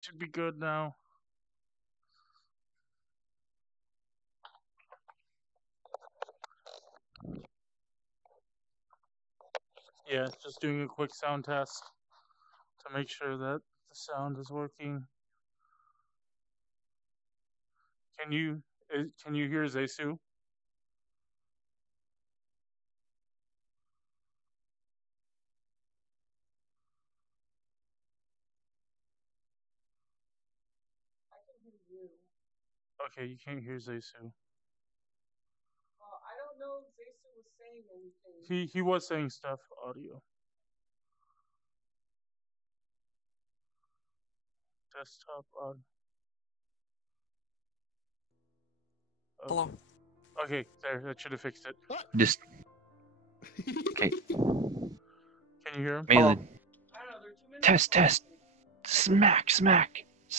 Should be good now. Yeah, just doing a quick sound test to make sure that the sound is working. Can you hear Zeisu? Okay, you can't hear Zeisu. I don't know if Zeisu was saying anything. He was saying stuff audio. Desktop on. Okay. Hello. Okay, there. That should have fixed it. Just okay. Can you hear him? Maellon. I don't know. There are too many. Test. Smack.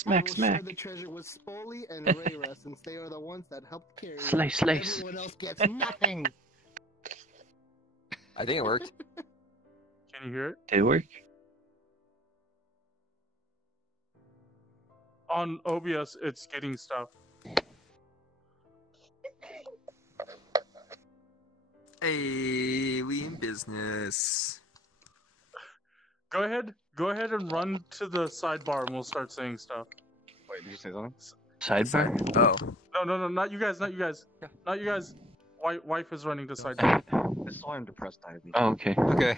I will share the treasure with Spoly and Reira since they are the ones that helped carry. Slice. Everyone else gets nothing. I think it worked. Can you hear it? Did it work? On OBS, it's getting stuff. Hey, we in business. Go ahead and run to the sidebar and we'll start saying stuff. Wait, did you say something? Sidebar? Oh. No, not you guys. Yeah. Not you guys. Wife is running to sidebar. This is why I'm depressed, Dyabie. Oh, okay. Okay.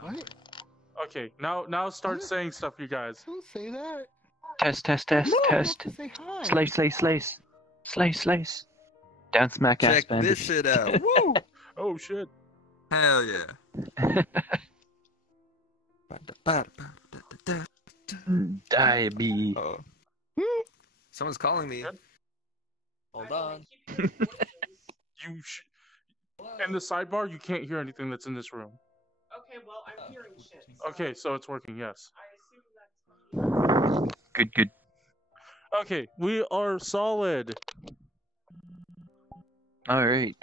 What? Okay, now start saying stuff, you guys. Don't say that. Test. No, Test. Say hi. Slice. Down smack ass Check bandage. this shit out. Woo! Oh shit. Hell yeah. Dyabie. Oh. Someone's calling me. Good. Hold on. In the sidebar, you can't hear anything that's in this room. Okay, well, I'm hearing shit. So Okay, so it's working. Yes. I assume that's Good. Okay, we are solid. All right.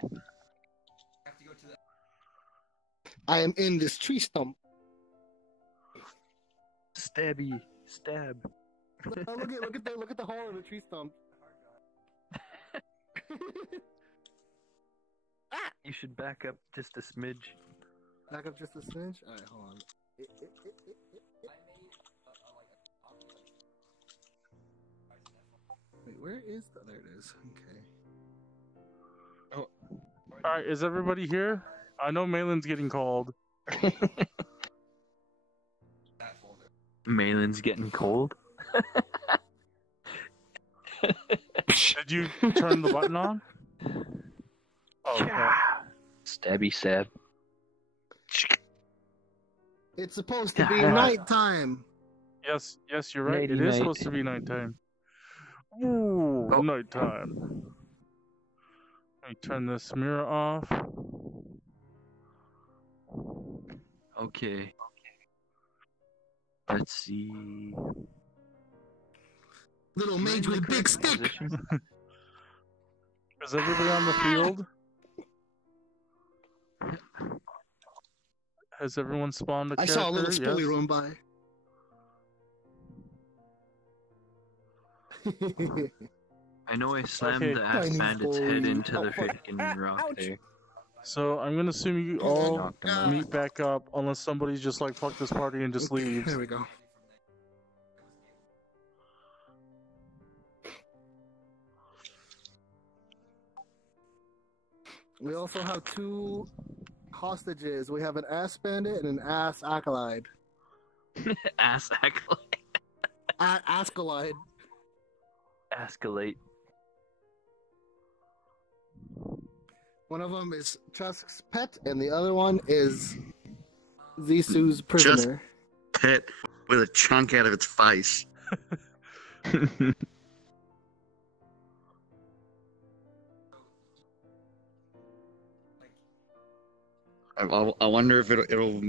I am in this tree stump. Stab. Oh, look at the hole in the tree stump. You should back up just a smidge. Back up just a smidge. All right, hold on. Wait, where is the? There it is. Okay. Alright, is everybody here? I know Maellon's getting called. Maellon's getting cold. Did you turn the button on? Oh, okay. Stab. It's supposed to be nighttime. Yes, you're right. Nighty It is night. supposed to be nighttime. Ooh, Oh. nighttime. Let me turn this mirror off. Okay. Let's see. Little mage with a big stick. Position. Is everybody on the field? Has everyone spawned a I character? saw a little Spoly Yes. run by. I know I slammed Okay. the ass Tiny bandit's boy. head into the Oh, fuck. freaking rock Ouch. there. So I'm gonna assume you all Knocked him out. meet back up unless somebody's just like fuck this party and just leaves. There we go. We also have two hostages. We have an ass bandit and an ass acolyte. Ass acolyte. Ascolide. Escalate. One of them is Chusk's pet, and the other one is Zeisu's prisoner. Pit with a chunk out of its face. I wonder if it'll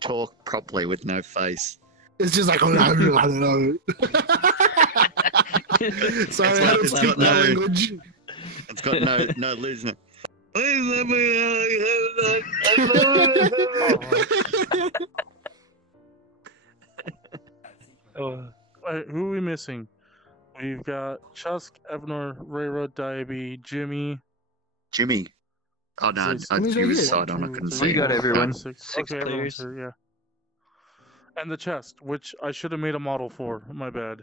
talk properly with no face. It's just like, oh, no. Sorry, I don't It's speak got my no- language. It's got no listener. Wait, who are we missing? We've got Chusk, Evanor, Reira, Dyabie, Jimmy. Jimmy. Oh no, Zeisu. I Jimmy's he right was here. side on. I couldn't see. We got him. everyone. Six Six everyone's players. here, yeah. And the chest, which I should have made a model for. My bad.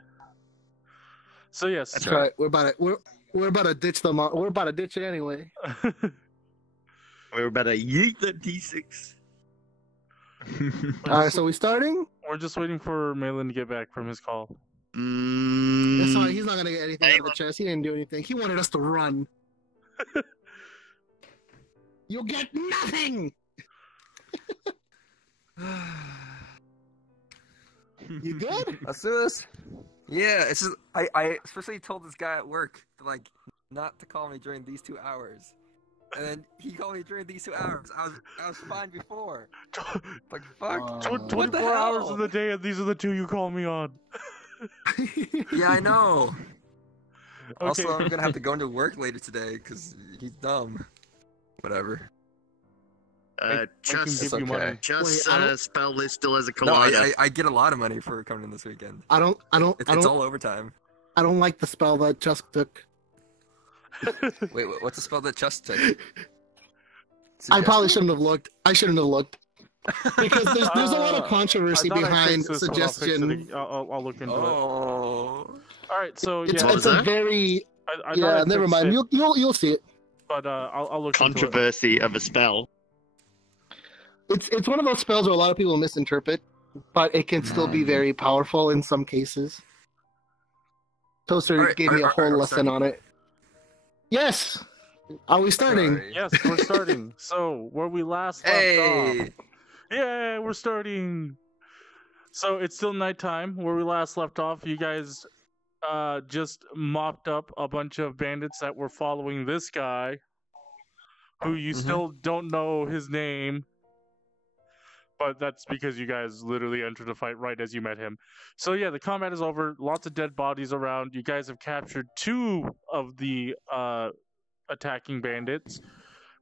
So yes. That's right. We're about to ditch them. We're about to ditch it anyway. We're about to yeet the D6. All right, so we starting? We're just waiting for Maellon to get back from his call. That's all right. He's not gonna get anything out of the chest. He didn't do anything. He wanted us to run. You'll get nothing. You good? Let's do this. Yeah, it's just I especially told this guy at work to, like, not to call me during these 2 hours, and then he called me during these 2 hours. I was fine before. Like, fuck. 24 hours of the day, and these are the 2 you call me on. Yeah, I know. Okay. Also, I'm gonna have to go into work later today because he's dumb. Whatever. Just give you money. Wait, spell list still has a No, collider. I get a lot of money for coming in this weekend. It's all overtime. I don't like the spell that Chusk took. Wait, what's the spell that Chusk took? I probably shouldn't have looked. I shouldn't have looked. Because there's a lot of I controversy thought I behind fixed this, but I'll fix it suggestion. again. I'll look into it. Oh. All right, so It's, yeah, What it's was a that? very I yeah. thought I Never fixed mind. it, You'll see it. but I'll look into it. Controversy of a spell. It's one of those spells where a lot of people misinterpret, but it can still be very powerful in some cases. Toaster Alright, gave me a whole are we lesson starting? on it. Yes. Are we starting? Sorry. Yes, we're starting. So where we last left off. Hey. Yeah, we're starting. So it's still nighttime. Where we last left off, you guys just mopped up a bunch of bandits that were following this guy, who you still don't know his name. But that's because you guys literally entered the fight right as you met him. So yeah, the combat is over. Lots of dead bodies around. You guys have captured 2 of the attacking bandits,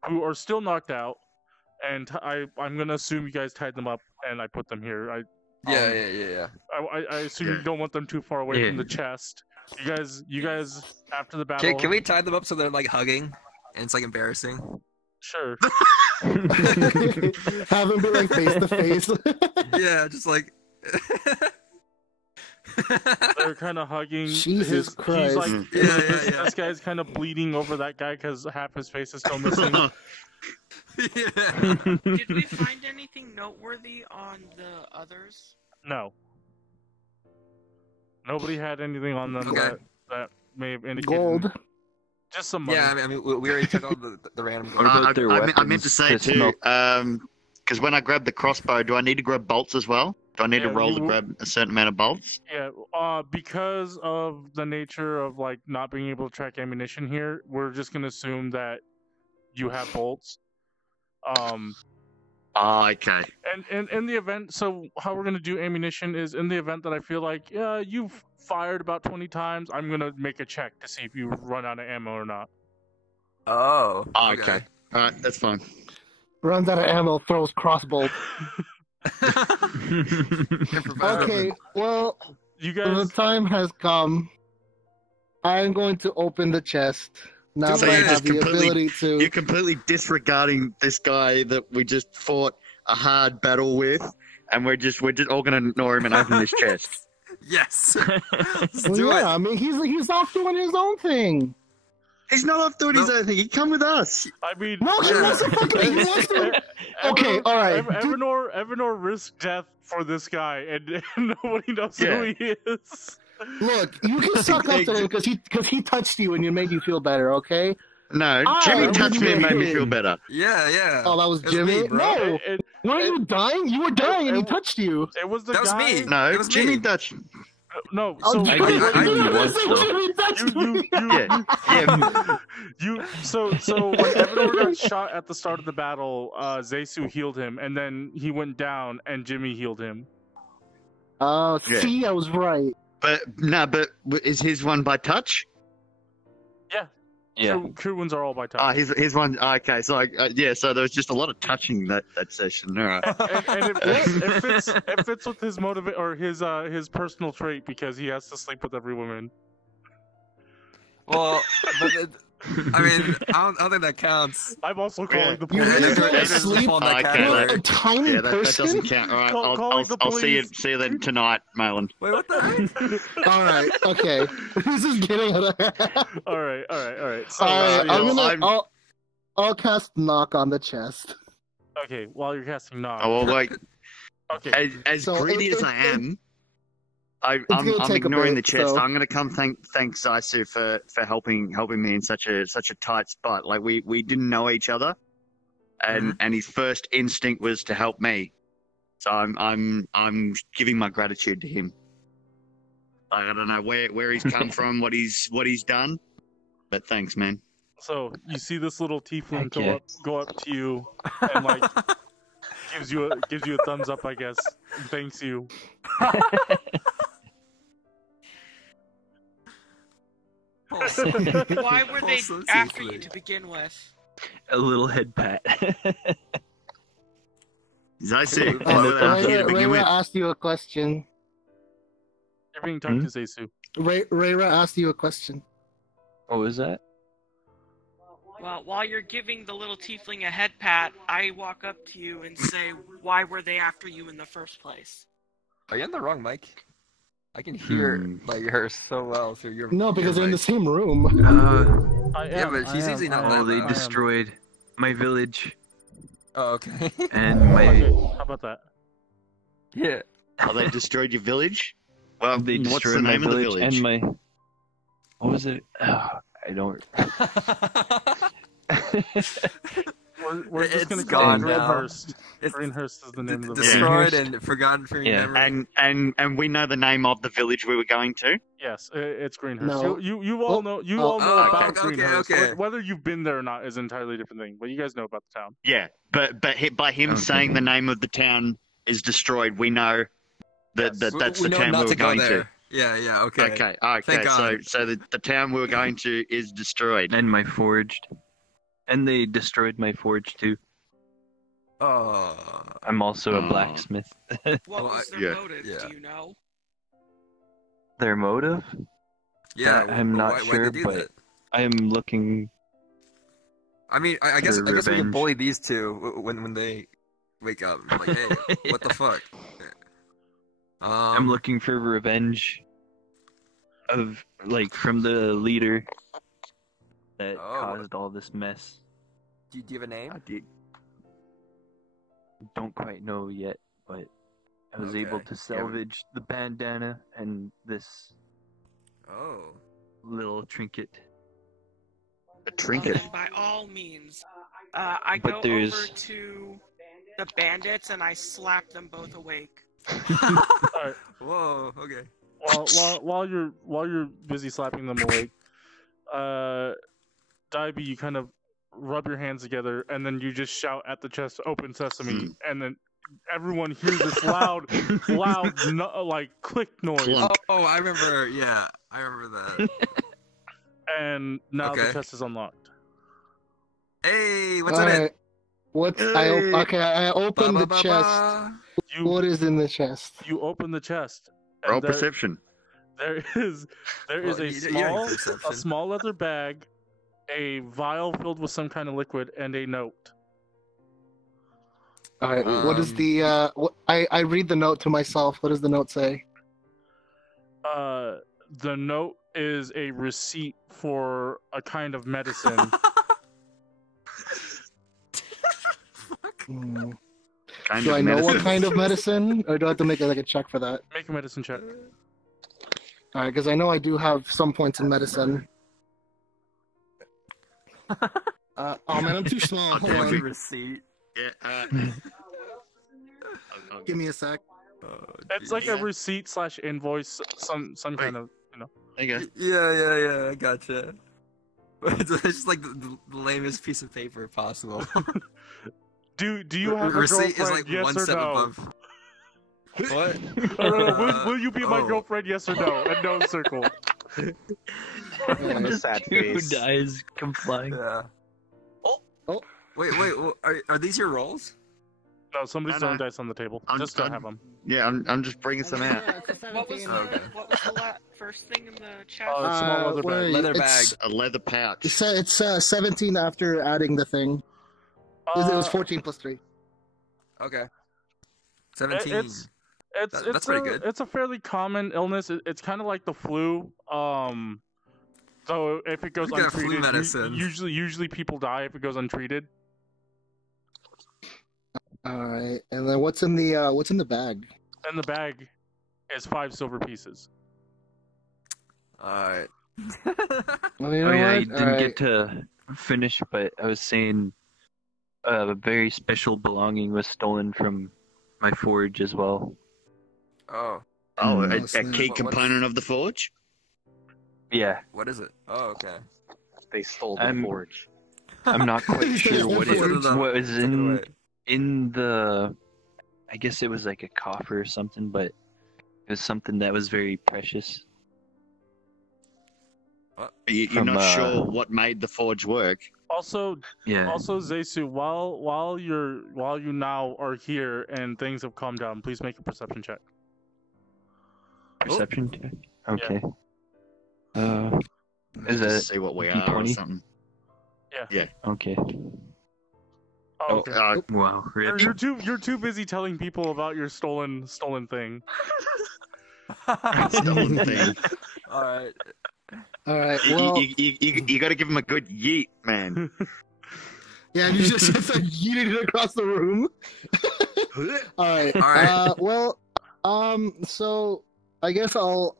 who are still knocked out. And I'm gonna assume you guys tied them up, and I put them here. Yeah. I assume you don't want them too far away from the chest. You guys after the battle. Can we tie them up so they're like hugging, and it's like embarrassing? Sure. Have them be like face to face. Yeah, just like. They're kind of hugging. Jesus Christ. He's like, Yeah. This guy's kind of bleeding over that guy because half his face is still missing. Yeah. Did we find anything noteworthy on the others? No. Nobody had anything on them Okay. that may have indicated. Gold. Just some money. Yeah, I mean, we already took all the random. What about their I weapons? meant to say Chris too, Mel- because when I grab the crossbow, do I need to grab bolts as well? Do I need to Yeah, roll to you- grab a certain amount of bolts? Yeah, because of the nature of like not being able to track ammunition here, we're just gonna assume that you have bolts. Oh, okay. And in the event, so how we're gonna do ammunition is in the event that I feel like you've fired about 20 times, I'm gonna make a check to see if you run out of ammo or not. Oh. Oh, okay. All right, that's fine. Runs out of ammo, throws crossbow. Okay, well, You the guys, time has come. I'm going to open the chest. Now So that I you're have just the completely- ability to. You're completely disregarding this guy that we just fought a hard battle with, and we're just all gonna ignore him and open this chest. Yes. Let's Well, do yeah, it. I mean, he's off doing his own thing. He's not off doing his No. own thing. He come with us. I mean, No, he wants to fucking. He wants to. Okay, all right. Evanor risked death for this guy, and nobody knows who he is. Look, you can suck up to him because he touched you and it made you feel better. Okay. No, Ah, Jimmy it touched was me and made me me. feel better. Yeah. Oh, that was It was Jimmy. me, bro. No, It, weren't you dying? You were dying and he touched you. it was the That was guy. me. No, It was Jimmy me. touched. No, Oh, so I did I- see you I- once, though. Jimmy touched me. you so when Evanor got shot at the start of the battle, Zeisu healed him, and then he went down, and Jimmy healed him. Oh, see, I was right. But is his one by touch? Yeah. Yeah. True ones are all by time. His one. Okay, so yeah, so there was just a lot of touching that session. All right. And it fits with his or his personal trait because he has to sleep with every woman. Well, I mean, I don't think that counts. I'm also calling the You police. really go to That doesn't sleep fall in that Okay, category. with a tiny Yeah, that person? doesn't count. All right, Calling the I'll see police. you then tonight, Maellon. Wait, what the heck? All right, okay. This is getting out of hand. All right. So, All right, I'm- I'll cast knock on the chest. okay, while you're casting knock. Oh, well, like Okay. as So greedy as I am, I'm gonna take a ignoring the bit, chest. so- I'm gonna come thank Zeisu for helping me in such a tight spot. Like we didn't know each other, and his first instinct was to help me. So I'm giving my gratitude to him. Like, I don't know where he's come from, what he's done, but thanks, man. So you see this little tiefling Heck go up to you and like gives you a thumbs up, I guess. And thanks you. Why were they Also after you secret. to begin with? A little head pat. Zeisu, And why the were they after you to begin Reira with? asked you a question. You're being talked to Zeisu. Reira asked you a question. What was that? Well, while you're giving the little tiefling a head pat, I walk up to you and say, "Why were they after you in the first place?" Are you on the wrong mic? I can hear like her so well through your. No, because they're in the mic. same room. I Yeah, am, but she's I usually am, not I that am, Oh, they I am. destroyed my village Oh, okay. and Okay, my. how about that? Yeah. Oh, they destroyed your village? Well, They what's destroyed the my name of the village village? and my. What was it? I don't. We're just It's gonna call it gone now. Greenhurst. It's Greenhurst is the name of the village. destroyed village. and forgotten for your Yeah. memory. And we know the name of the village we were going to? Yes, it's Greenhurst. No. You all Oh, know oh, about okay, Greenhurst. okay. Whether you've been there or not is an entirely different thing. But you guys know about the town. Yeah, but by him Okay. saying the name of the town is destroyed, we know that, Yes. that's we the know town not we were to go going there. to. Yeah, okay. Okay, Thank so God. the town we were going to is destroyed. And my forged. And they destroyed my forge too. Oh. I'm also a Oh. blacksmith. What Well, was their yeah. motive? Yeah. Do you know? Their motive? Yeah, I'm not why'd sure, they do but that? I am looking. I mean, I guess for we can revenge. bully these two when they wake up. Like, hey, what the Yeah. fuck? I'm looking for revenge of from the leader that Oh. caused all this mess. Do you have a name? Don't quite know yet, but I was able Okay. to salvage the bandana and this Oh. little trinket. A Well, trinket. then by all means, I But go over there's- to the bandits and I slap them both awake. Alright. Whoa. Okay. While you're busy slapping them awake, Dyabie, you kind of rub your hands together and then you just shout at the chest, "Open sesame!" And then everyone hears this loud, click noise, Clunk. Oh, I remember. Yeah, I remember that. and now the Okay. chest is unlocked. Hey, what's in Alright. it? I opened the Ba, ba, ba, chest. ba. What is in the chest? You open the chest. and Roll there- perception. There is Well, a you don't have perception. small leather bag, a vial filled with some kind of liquid, and a note. All right. What is the? I read the note to myself. What does the note say? The note is a receipt for a kind of medicine. Hmm. Kind Do of I know what medicine. kind of medicine, or do I have to make a check for that? Make a medicine check. All right, because I know I do have some points in medicine. Oh man, I'm too small. Hold damn What's a on. receipt? Yeah, Give me a sec. It's like a receipt / invoice, some kind of, there you go. Yeah, I gotcha. It's just like the lamest piece of paper possible. Do you have a Receipt girlfriend? is like Yes one or step no? above. What? Will you be my Oh. girlfriend? Yes or no? And no circle. Yeah. Just Sad two face. dies come flying. Yeah. Oh. Wait. Are these your rolls? No, somebody's No, no. throwing dice on the table. I'm- Just to I'm- have them. Yeah, I'm just bringing some out. What was the Okay. first thing in the chat? Small leather where bag. Leather it's, bag. A leather pouch. It's 17 after adding the thing. It was 14 plus 3. Okay. 17. It's That's pretty good. It's a fairly common illness. It's kind of like the flu. So if it goes We got flu untreated, medicine. usually people die if it goes untreated. All right, and then what's in the bag? And the bag is 5 silver pieces. Alright. Well, you know Oh yeah, what? you didn't get to finish, but I was saying a very special belonging was stolen from my forge as well. Oh. Oh, Hmm. a key What- component of the forge? Yeah, What is it? Oh, okay. They stole the I'm- forge. I'm not quite sure what Put it up. what was Took it away. in the. I guess it was like a coffer or something, but it was something that was very precious. You're From, not sure what made the forge work. Also, Yeah. Zeisu, while you now are here and things have calmed down, please make a perception check. Perception check. Okay. Is Just that see what we are or D20? something. okay? Oh, okay. Wow, rip. You're too busy telling people about your stolen thing. Stolen thing. Alright. All right. Well, You got to give him a good yeet, man. yeah, you just yeeted it across the room. All right. Alright. So I guess I'll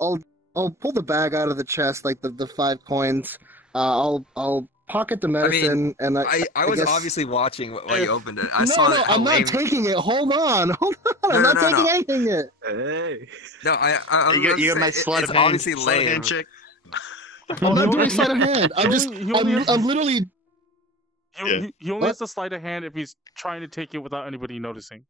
pull the bag out of the chest, like the 5 coins. I'll pocket the medicine, and I was guess... obviously watching while you opened it. I no, saw no, that. how I'm lame- not taking it. Hold on. I'm No, not no, taking no. anything yet. Hey. No, I You got to make sleight of it's hand. obviously Sleight of lame. hand check. I'm not doing sleight of hand. I'm literally. He only has to sleight of hand if he's trying to take it without anybody noticing.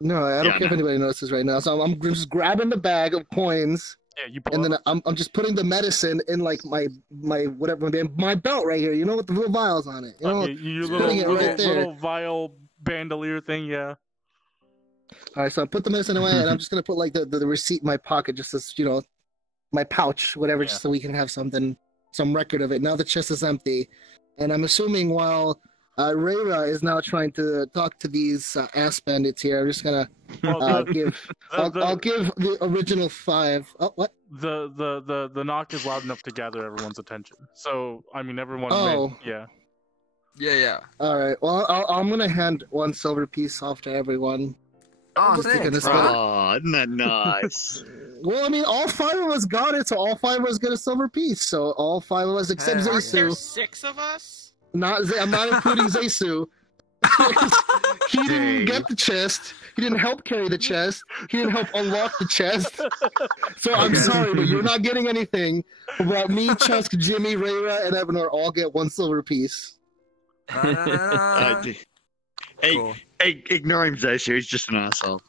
No, I don't Yeah, care if no. anybody notices right now. So I'm just grabbing the bag of coins, Yeah, you pull and up. then I'm just putting the medicine in like my whatever my belt right here. You know, with the little vials on it. You know. Okay, your putting it right there. little vial bandolier thing, yeah. All right, so I put the medicine away, and I'm just gonna put like the receipt in my pocket, just as my pouch, whatever, Yeah. just so we can have some record of it. Now the chest is empty, and I'm assuming while Reira is now trying to talk to these ass bandits here, I'm just gonna Well, I'll give the original 5. Oh, what? the knock is loud enough to gather everyone's attention. So I mean, everyone. Oh. Yeah. Yeah. All right. Well, I'm gonna hand 1 silver piece off to everyone. Oh, Just thanks. because- Oh, isn't that nice? Well, I mean, all 5 of us got it, so all 5 of us get a silver piece. So all 5 of us except Hey, Aren't there Zeisu. 6 of us? I'm not including Zeisu. He didn't get the chest. He didn't help carry the chest. He didn't help unlock the chest. So I'm Okay. sorry, but you're not getting anything. But me, Chusk, Jimmy, Reira, and Evanor all get 1 silver piece. Hey, Cool. hey, ignore him, Zeisu. He's just an asshole.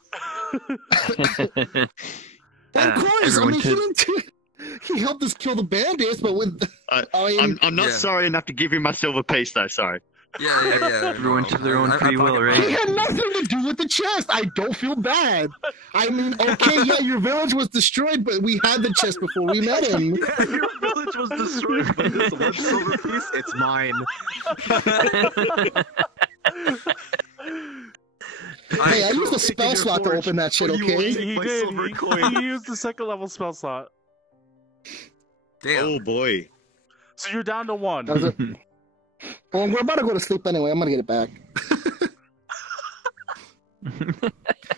Of course, I everyone mean, should- he helped us kill the bandits, but with I'm not Yeah. sorry enough to give him my silver piece, though. Sorry. Yeah. Everyone to their own I free will, pocket right? he had nothing to do with the chest. I don't feel bad. I mean, okay, yeah, your village was destroyed, but we had the chest before we met him. Your village was destroyed, but this 1 silver piece, it's mine. Hey, I used a spell Taking your slot to forge. open that shit, What do you okay? want? He My did. silver coin. He used the 2nd level spell slot. Damn. Oh boy. So you're down to 1. That was it. Well, we're about to go to sleep anyway. I'm gonna get it back.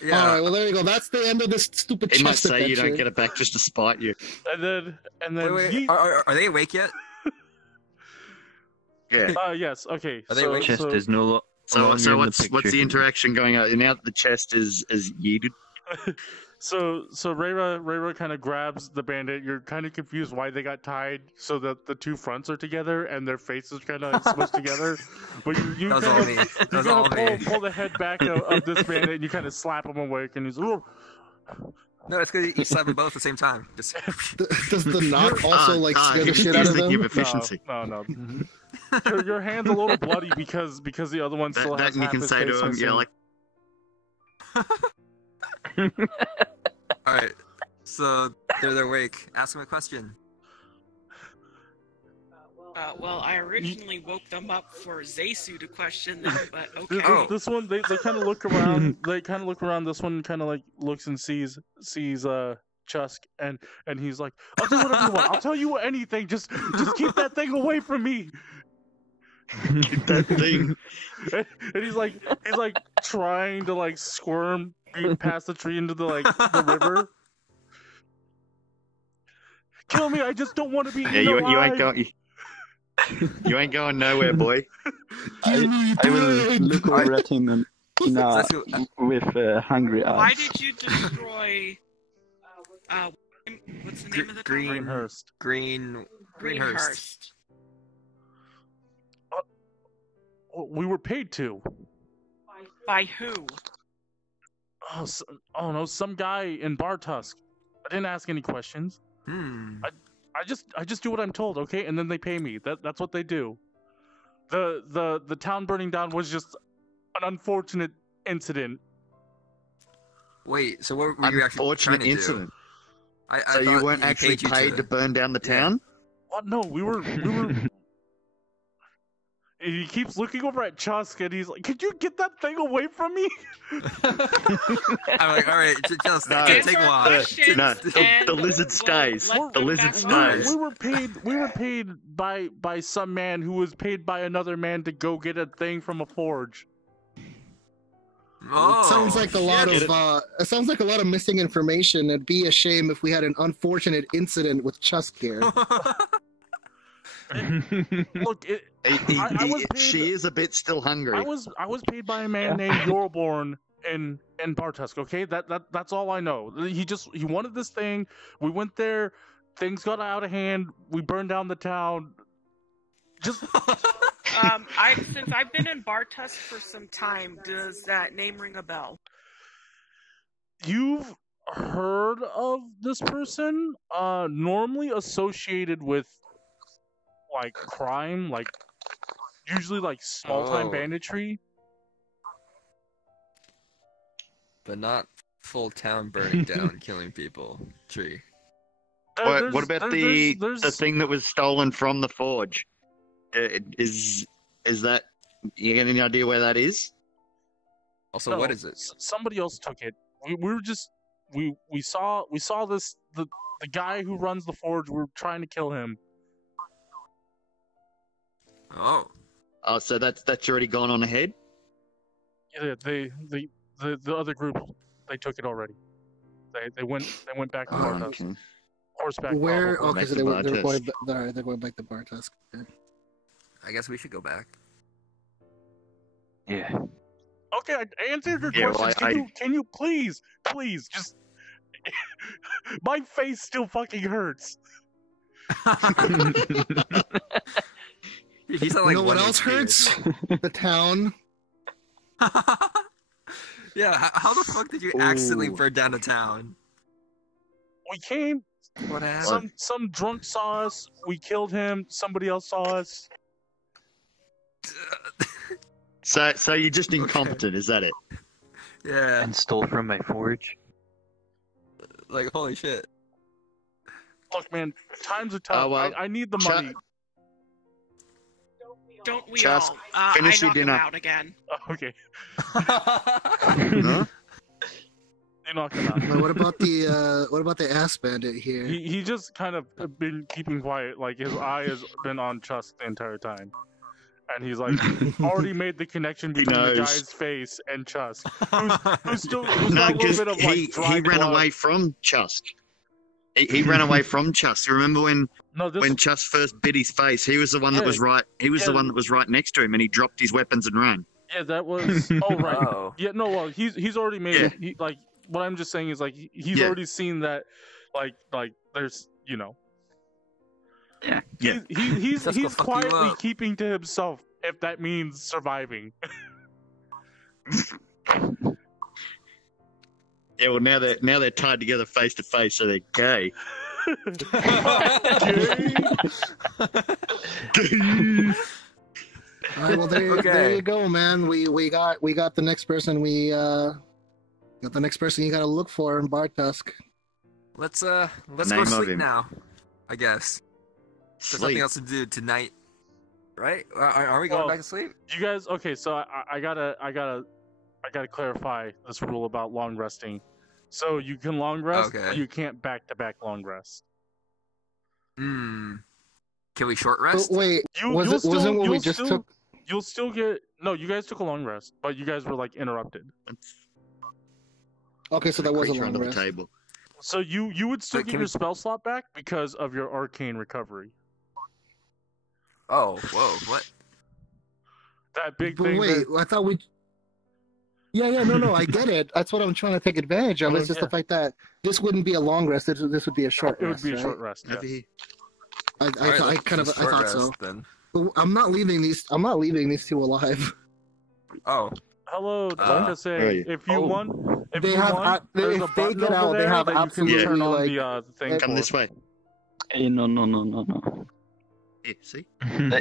Yeah. All right. Well, there you go. That's the end of this stupid He might chest say you adventure. don't get it back just to spite you. And then Wait. he- Are they awake yet? Yeah. yes. Okay. Are they so, awake? Chest so, is no longer So in the what's the picture. interaction going on now that the chest is yeeted? So Reira kind of grabs the bandit. You're kind of confused why they got tied so that the 2 fronts are together and their faces kind of smushed together. But you That was kind all of me. That was all me. pull the head back of this bandit and you kind of slap him awake and he's No, it's because you slap them both at the same time. Just Does the knot also like scare the he's shit out of thinking them? of efficiency. No. Your hand's a little bloody because the other one still has That you half can his say face to him, missing. yeah, like, Alright, so they're awake. Ask them a question. Well, I originally woke them up for Zeisu to question them, but okay. Oh. This one, they kind of look around. They kind of look around. This one kind of like looks and sees Chusk, and he's like, "I'll do whatever you want. I'll tell you anything. Just keep that thing away from me." keep that thing. And he's like trying to like squirm past the tree into the river. Kill me! I just don't want to be. Yeah, you ain't going. You ain't going nowhere, boy. I will look over at him and with hungry eyes. Why did you destroy? What's the name of the town? Greenhurst. Greenhurst. We were paid to. By who? Oh no, some guy in Bartusk. I didn't ask any questions. I just do what I'm told, okay? And then they pay me. That's what they do. The town burning down was just an unfortunate incident. Wait, so what were you actually trying to incident. do? I So you thought weren't actually paid to burn down the town? What? No, we were. He keeps looking over at Chusk and he's like, "Could you get that thing away from me?" I'm like, alright, just No, take a while. No, the lizard stays. The lizard stays. We were paid by some man who was paid by another man to go get a thing from a forge. Oh, It sounds like a lot of it sounds like a lot of missing information. It'd be a shame if we had an unfortunate incident with Chusk here. Look, She is a bit still hungry. I was paid by a man named Yorborn in Bartusk. Okay, that's all I know. He wanted this thing. We went there. Things got out of hand. We burned down the town. Just Since I've been in Bartusk for some time, does that name ring a bell? You've heard of this person? Normally associated with like crime, like usually like small time banditry. But not full town burning down, killing people. Tree. What about the thing that was stolen from the forge? Is that, you got any idea where that is? Also, No, what is it? Somebody else took it. We were just we saw this the guy who runs the forge. We were trying to kill him. Oh, so that's already gone on ahead. Yeah, the other group, they took it already. They went back to Bartusk. Okay. Horseback. Where? probably. Okay, so they're going back to Bartusk. Okay. I guess we should go back. Yeah. Okay, I answered your Yeah, questions. well, Can you please just? My face still fucking hurts. He's not You like know what one else HP. hurts? The town. Yeah, how the fuck did you accidentally burn down a town? We came. What happened? Some drunk saw us. We killed him. Somebody else saw us. So you're just incompetent, is that it? Yeah, And stole from my forge. like holy shit. Look, man, times are tough. Oh, well, I need the money. Don't we Just all? finish I your knock him dinner. out again. Oh, okay, Huh? you knocked him out. What about the ass bandit here? He just kind of been keeping quiet. Like his eye has been on Chusk the entire time, and he's like already made the connection between the knows. guy's face and Chusk, who's No, got a because little bit of like he dry ran blood. away from Chusk. He ran away from Chusk. Remember when Chusk first bit his face? He was the one that was right. He was the one that was right next to him, and he dropped his weapons and ran. Yeah, that was. Oh right. Oh. Yeah, no. Well, he's already made Yeah. it. He, like what I'm just saying is like he's Yeah. already seen that. Like there's Yeah. He's Just go fuck you quietly up. keeping to himself if that means surviving. Yeah, well now they're tied together face to face, so they're gay. All right, well there you go, man. We got the next person. We got the next person you got to look for in Bartusk. Let's go Name of sleep him. now. I guess. There's nothing Sleep. else to do tonight, right? Are we going Well, back to sleep? You guys, okay? So I gotta clarify this rule about long resting. So you can long rest, Okay. but you can't back-to-back long rest. Can we short But rest? wait, You, wasn't what we you'll just still, took? You'll still get no. You guys took a long rest, but you guys were like interrupted. Okay, so that was a Creature long under the rest. table. So you would still But get can your we- spell slot back because of your arcane recovery. Oh, whoa, what? That big But thing. wait, I thought we. Yeah, no, I get it. That's what I'm trying to take advantage of. It's just the fact that this wouldn't be a long rest. This would be a short it would rest. be a right? short rest. Over Yes. here. I Alright, let's short thought rest, so. Then. But I'm not leaving these two alive. Oh, Hello, like I where are say, you? if you want, if They you have want, they- there's a if they button get over out, they there have that you can absolutely, turn on like, the thing. Come for. this way. Hey, no. Here, see?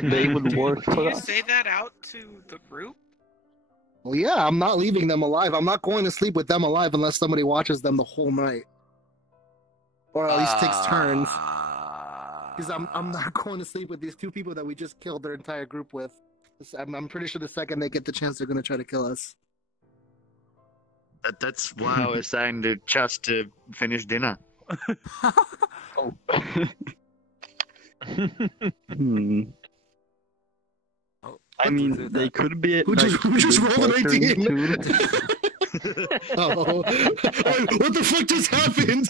They would work Do for you us. say that out to the group? Well, yeah, I'm not leaving them alive. I'm not going to sleep with them alive unless somebody watches them the whole night, or at least takes turns. Because I'm not going to sleep with these two people that we just killed their entire group with. I'm pretty sure the second they get the chance, they're going to try to kill us. That's why I was saying to Chusk to finish dinner. Hmm. Oh, I mean, they could be at Who just rolled an 18? too. Oh, what the fuck just happened?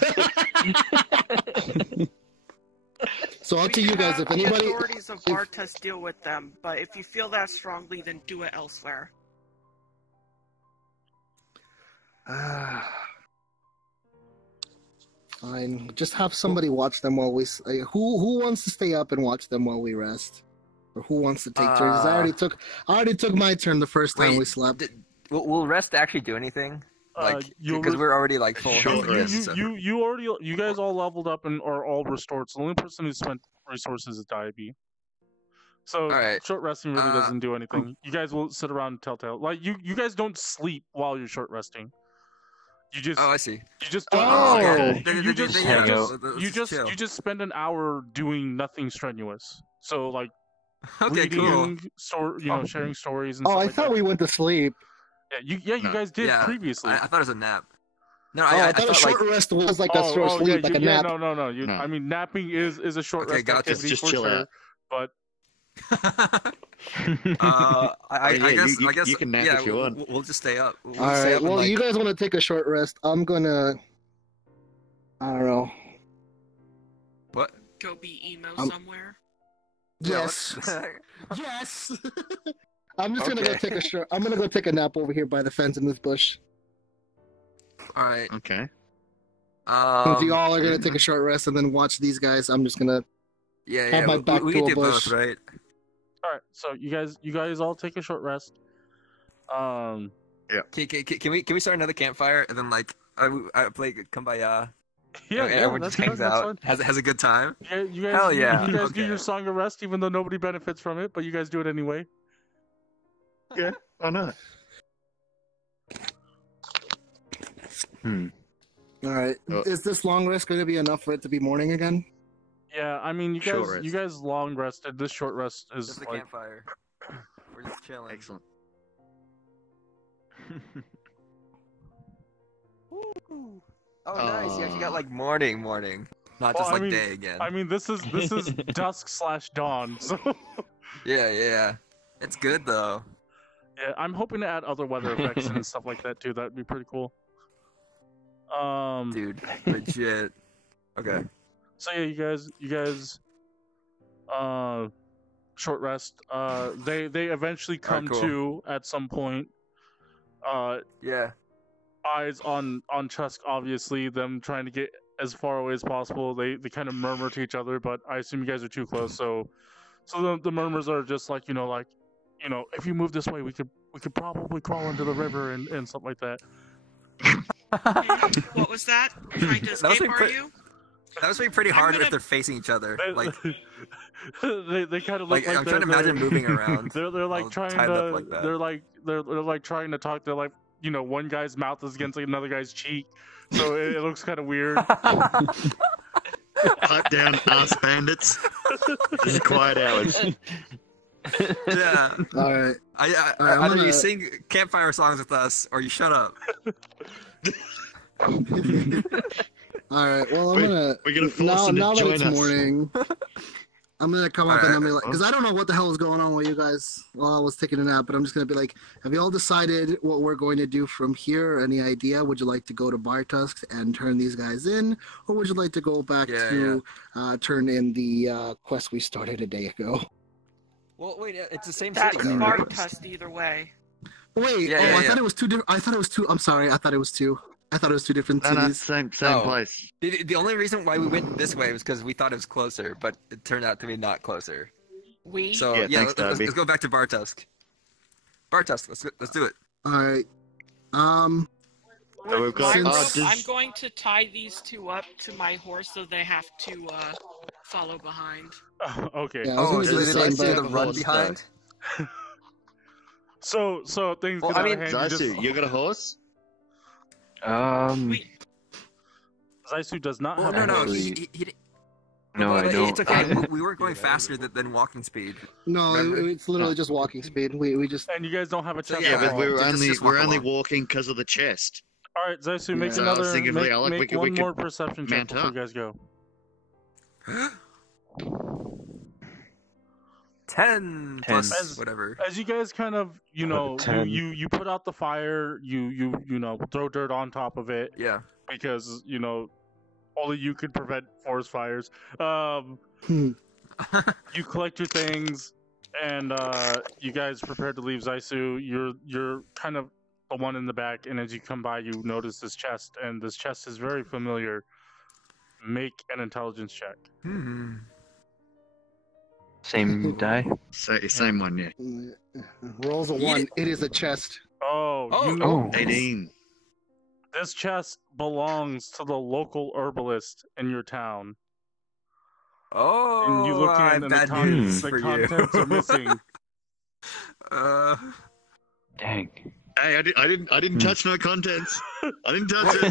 So up to you guys. If The anybody, authorities of Bartus deal with them, but if you feel that strongly, then do it elsewhere. fine, just have somebody watch them while we. Who wants to stay up and watch them while we rest, or who wants to take turns? I already took my turn the first time we slept. Will rest actually do anything? Like, you'll because re- we're already like full Short health. rest. so- You guys all leveled up and are all restored. So the only person who spent resources is Dyabie. So Alright. short resting really doesn't do anything. You guys will sit around and telltale. Like you guys don't sleep while you're short resting. You just Oh, I see. you just Oh, okay. you just Then, you yeah, just let's you just chill. you just spend an hour doing nothing strenuous. So like Okay, reading, cool. sharing stories and Oh, stuff I like thought that. we went to sleep. You No. guys did Yeah, previously. I thought it was a nap. No, Oh, I I thought a thought short like rest was like a short sleep, like a nap. No. No. I mean, napping is a short Okay, rest gotcha. activity Just for chill sure. out. But I Yeah, guess you I guess can nap yeah, if you want. We'll just stay up. We'll All just stay right. up and, Well, like, you guys want to take a short rest? I'm gonna. I don't know. what? Go be emo I'm- somewhere. Yeah, Yes. let's- Yes. I'm just gonna go Okay. take a short. I'm gonna go take a nap over here by the fence in this bush. All right. Okay. If you all are gonna take a short rest and then watch these guys, I'm just gonna. Yeah, have my back we to can a do bush. both, right? all right, so you guys all take a short rest. Can we start another campfire and then like I play Kumbaya? Yeah, Everyone that's just hangs fine, out, has a good time. Yeah, you guys, Hell yeah, you guys do okay. your song of rest, even though nobody benefits from it, but you guys do it anyway. Yeah, why not? All right. Oh. Is this long rest going to be enough for it to be morning again? Yeah, I mean, Short rest. you guys long rested. This short rest is Just a like campfire. We're just chilling. Excellent. Oh, nice. You actually got like morning, not Well, just I like mean- day again. I mean, this is dusk/dawn. So Yeah. It's good though. yeah, I'm hoping to add other weather effects and stuff like that too. That'd be pretty cool. Dude, legit. Okay. So yeah, you guys, short rest. They eventually come cool. to at some point. Yeah. Eyes on Chusk, obviously. Them trying to get as far away as possible. They kind of murmur to each other, but I assume you guys are too close. So the murmurs are just like if you move this way, we could probably crawl into the river and stuff like that. What was that? Trying to That was escape, pretty are you? That was pretty I'm hard gonna- if they're facing each other. Like, they kind of look like, like I'm trying to imagine moving around. They're like all trying tied to up like that. they're like trying to talk. They're like, you know, one guy's mouth is against like another guy's cheek, so it looks kind of weird. Pipe down, ass bandits. This is quiet hours. Yeah. All right. I All right, I'm either you gonna- sing campfire songs with us, or you shut up. All right. Well, I'm We're gonna gonna force them to now that join it's us. morning. I'm gonna come up All and I'm right. gonna like, because I don't know what the hell was going on while you guys while I was taking a nap, but I'm just gonna be like, have you all decided what we're going to do from here? Any idea? Would you like to go to Bartusk and turn these guys in, or would you like to go back to turn in the quest we started a day ago? Well, wait, it's the same That's city. though, smart right? test either way. Wait, Yeah, oh, yeah, I yeah. thought it was two different. I thought it was two. I'm sorry, I thought it was two. I thought it was two different No, cities. same Oh. place. The only reason why we went this way was because we thought it was closer, but it turned out to be not closer. We? So Yeah, thanks, Dyabie. let's go back to Bartusk. Bartusk, let's do it. All right. So we've got. My rope, Since- I'm going to tie these two up to my horse so they have to follow behind. Okay. Yeah, I was gonna do the they same, like do but the run behind? So things Well, get I out mean, of hand. Zeisu, you got a horse? Wait, Zeisu does not Well, have no, a no, horse. he No, I but don't. It's okay. We weren't going faster than walking speed. no, Remember? it's literally just walking speed. We just And you guys don't have a So, chest. yeah, Yeah, to but fall. we were Just walk only along. walking because of the chest. All right, Zeisu, make Yeah. So I was another. thinking, Make, like, make we could- one we could more perception check mount before up. you guys go. 10 10. plus As- whatever. As you guys kind of, you know, 10. you put out the fire, you know, throw dirt on top of it Yeah. because you know only you could prevent forest fires. Hmm. You collect your things, and you guys prepare to leave Zeisu. You're kind of the one in the back, and as you come by, you notice this chest, and this chest is very familiar. Make an intelligence check. Hmm. Same die. Same one, yeah. rolls a one. It is a chest. Oh, Oh, you know, 18. this chest belongs to the local herbalist in your town. Oh, And you look I in, have and bad the news for contents you. are missing. Dang. Hey, I didn't touch no contents. I didn't touch it.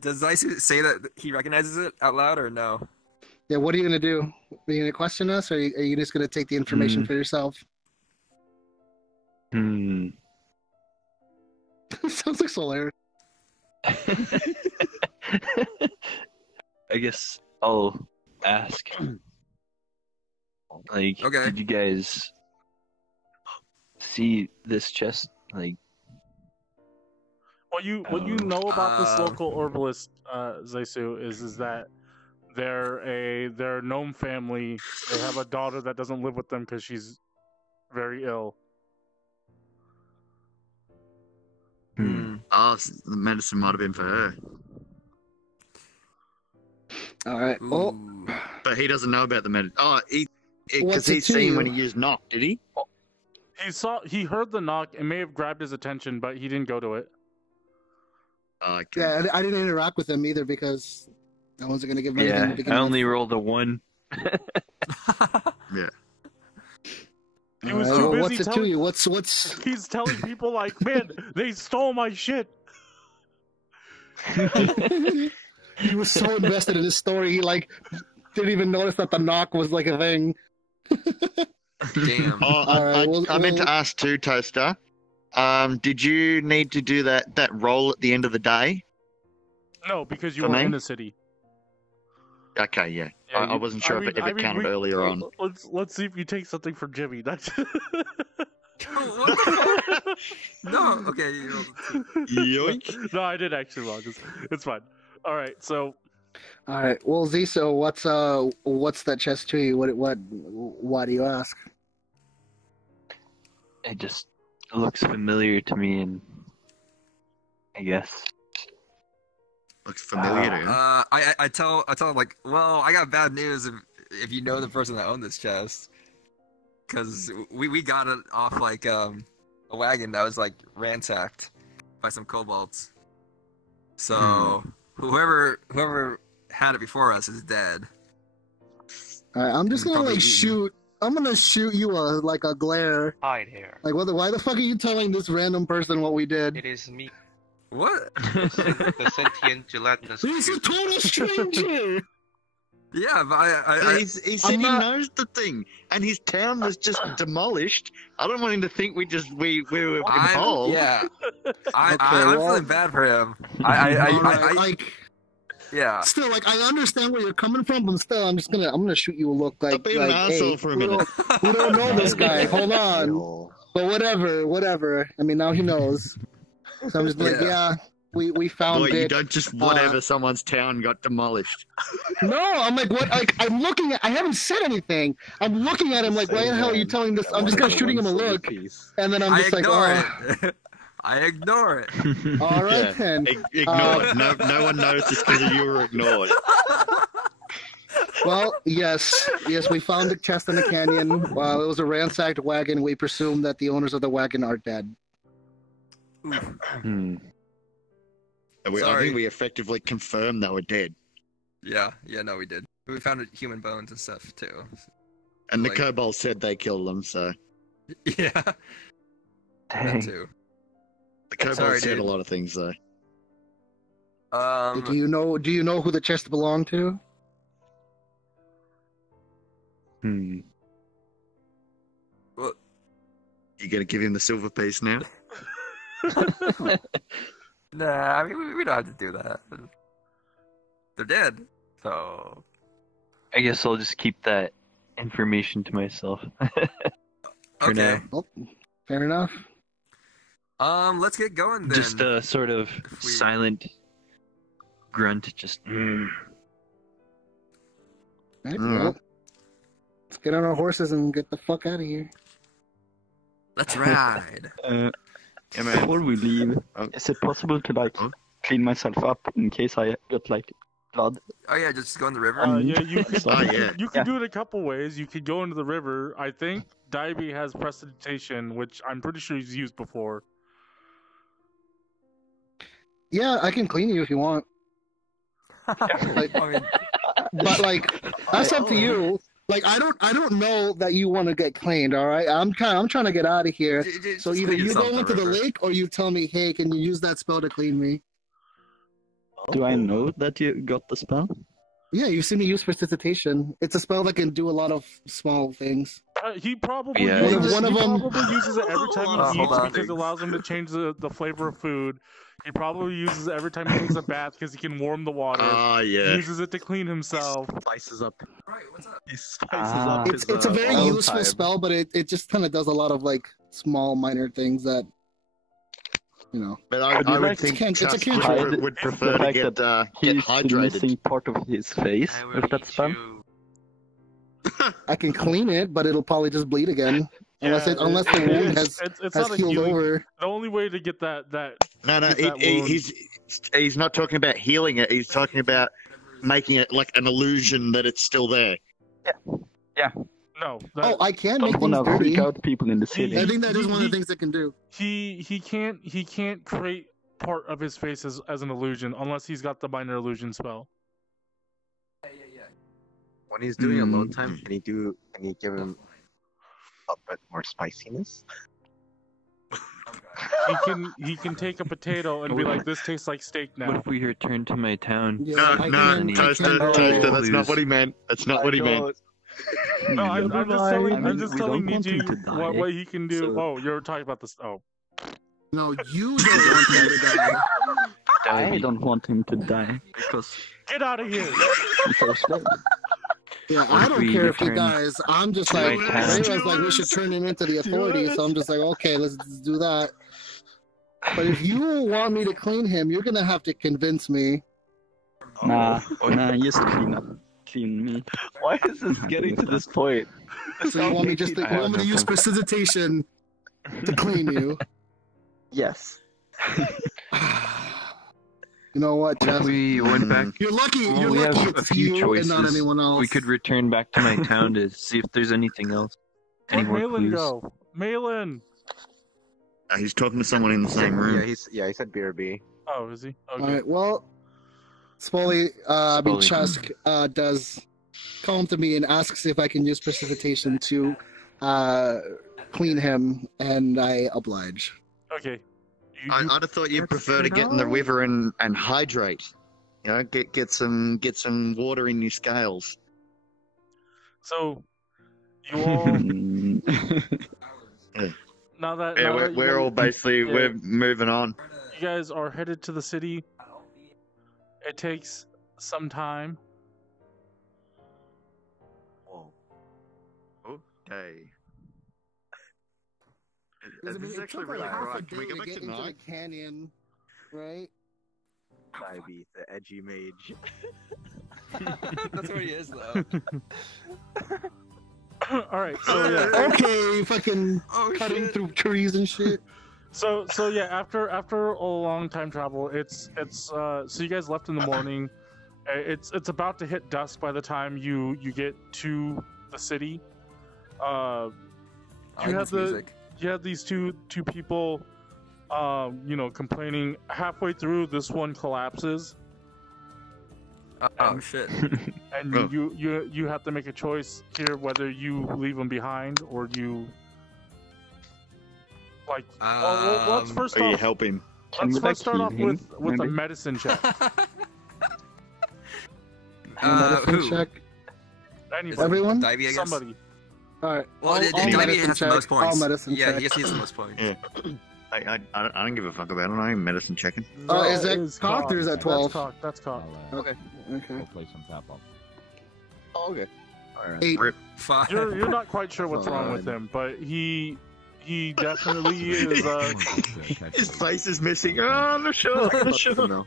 Does Zeisu say that he recognizes it out loud or no? Yeah, what are you gonna do? Are you gonna question us, or are you just gonna take the information for yourself? Hmm. Sounds like Solaire. I guess I'll ask. Like, Okay. did you guys see this chest? Like, What you know about this Uh, local herbalist, Zeisu, is that they're a gnome family. They have a daughter that doesn't live with them because she's very ill. Oh, the medicine might have been for her. All right. Oh, Ooh. But he doesn't know about the medicine. Oh, What's because it he's to seen you? when he used knock, did he? He heard the knock. It may have grabbed his attention, but he didn't go to it. Oh, okay. yeah. I didn't interact with him either because I wasn't gonna give him anything yeah, to begin I with. only rolled a 1. Yeah. He All was right, too well, busy what's it to telling- you? What's? He's telling people like, man, they stole my shit. He was so invested in his story, he like didn't even notice that the knock was like a thing. Damn. Oh, All right, I meant to ask too, Toaster. Did you need to do that roll at the end of the day? No, because you For were me? in the city. Okay, yeah. Yeah, I wasn't sure if it counted earlier on. Let's see if you take something from Jimmy. That's What the fuck? No. Okay. You rolled Yoink. No, I did actually wrong. It's fine. All right, so All right. Well, Ziso, what's that chest to you? Why do you ask? It just looks familiar to me, and I guess. Looks familiar to you. I tell him like, well, I got bad news if you know the person that owned this chest, because we got it off like a a wagon that was like ransacked by some kobolds. So whoever had it before us is dead. Alright, I'm just gonna Probably like eaten. shoot. I'm gonna shoot you a glare. Hide here. Like, why the fuck are you telling this random person what we did? It is me, What? the sentient gelatinous He's a cube. total stranger. Yeah, but He said he knows the thing, and his town was just demolished. I don't want him to think we were involved. Yeah. I'm well- feeling bad for him. Alright, like, Yeah. still, like, I understand where you're coming from, but still, I'm gonna shoot you a look like, Stop being an asshole hey, for a we minute. we don't know this guy. Hold on. But whatever. I mean, now he knows. So I'm just like, yeah, we found Boy, it. you don't just whatever someone's town got demolished. No, I'm like, what? Like, I'm looking at. I haven't said anything. I'm looking at him like, why the hell are you telling this? I'm just gonna shooting him a look, and then I'm I just like, ignore oh, it. I ignore it. all right then. Ignore it. No one noticed because you were ignored. Well, yes, we found the chest in the canyon. Well, it was a ransacked wagon. We presume that the owners of the wagon are dead. Hmm. I Sorry. think we effectively confirmed they were dead. Yeah, no, we did. We found human bones and stuff too. And Like- the kobolds said they killed them, so Yeah, that Dang. too. the kobolds Sorry, said dude. a lot of things though. Do you know who the chest belonged to? Hmm. You gonna give him the silver piece now? Nah, I mean we don't have to do that. They're dead, so I guess I'll just keep that information to myself. For okay. now. Oh, fair enough. Let's get going then. Just a sort of If we- silent grunt, just. Right, Mm. well, let's get on our horses and get the fuck out of here. Let's ride. Before we leave, is it possible to like clean myself up in case I got like blood? Oh yeah, just go in the river. Yeah, you could, Oh, yeah. you could do it a couple ways. You could go into the river. I think Dyabie has prestidigitation, which I'm pretty sure he's used before. Yeah, I can clean you if you want. Like, I mean, but like, that's up to you. Like, I don't know that you want to get cleaned. All right, I'm trying to get out of here. So just either clean you yourself go in into the river. lake or you tell me, hey, can you use that spell to clean me? Do I know that you got the spell? Yeah, you've seen me use prestidigitation. It's a spell that can do a lot of small things. He probably Yeah. uses, One of he them- probably uses it every time he hold eats on. because it allows him to change the flavor of food. He probably uses it every time he takes a bath because he can warm the water. Oh He yeah. uses it to clean himself. Spices up. right, what's up? He spices Ah. up. It's a very all useful time. spell, but it just kind of does a lot of like small minor things that, you know. But I Would you would like think to- it's a Chusk cantrip. would The prefer to fact get that get He's the hydrated. missing part of his face I will with that eat spell. you. I can clean it, but it'll probably just bleed again. Unless Yeah, unless the wound has it's has not a healed healing. over. The only way to get that No, Get that wound. he's not talking about healing it. He's talking about making it like an illusion that it's still there. no. That, Oh, I can Don't make things wanna freak dirty. out people in the I city. think that is one of the things it can do. he can't create part of his face as an illusion unless he's got the minor illusion spell. When he's doing alone Mm. time, can you give him a bit more spiciness? He can take a potato and be like, this tastes like steak What now. if we return to my town? Yeah, No, I no, can- Toaster, I can- Toaster, that's not what he meant. That's not what he meant. No, I'm just I telling mean, I'm just we telling don't want him Niji to die, what he can do. so- Oh, you're talking about this. Oh, No, you don't want him to die. I don't want him to die because get out of here! he's so slow. Yeah, What I if don't we care if he return dies. I'm just to like, my town? Reira's like, we should turn him into the authorities. So I'm just like, okay, let's do that. But if you want me to clean him, you're gonna have to convince me. Nah, just clean me. Why is this getting to this point? So you want me just to, I you want me have to no use clue. prestidigitation to clean you? Yes. You know what, What if Jeff? we went back? You're lucky. Well, You're we lucky have it's a few you and not choices. anyone else. We could return back to my town to see if there's anything else. Any Where'd more Maellon clues? go? Maellon! He's talking to someone in the same room. He said BRB. Oh, is he? Okay. All right. Well, Chusk does come to me and asks if I can use precipitation to clean him, and I oblige. Okay. I'd have thought you'd prefer to get in the river and hydrate. You know, get some water in your scales. So, you all. Now that we're all basically we're moving on. You guys are headed to the city. It takes some time. Whoa. Okay. Because, This is it actually took like really half a bright. Can we day go to back get to into the night? canyon, right? Dyabie, the edgy mage. That's what he is, though. All right. So yeah. Okay, fucking cutting through trees and shit. So yeah. After a long time travel, it's so you guys left in the morning. It's about to hit dusk by the time you get to the city. You have these two people, complaining. Halfway through, this one collapses. Oh shit! And you have to make a choice here whether you leave him behind or you like. Well, let's first Are you off. helping? Let's first start off heal him, with a maybe? medicine check. Medicine Who? check. Is it Everyone? Dyabie, I guess? Somebody. All right. Well, I'll Dyabie medicine has the check. most points. I'll medicine Yeah, check. he gets the most points. Yeah. I don't give a fuck about it. I ain't medicine checking. Is that cocked or is that 12? That's cocked. Okay. We'll play some tap up. Oh, okay. Alright. 8. Rip. 5. You're not quite sure what's wrong with him, but he definitely is. His face is missing. Oh, I'm not sure. I'm not sure. No.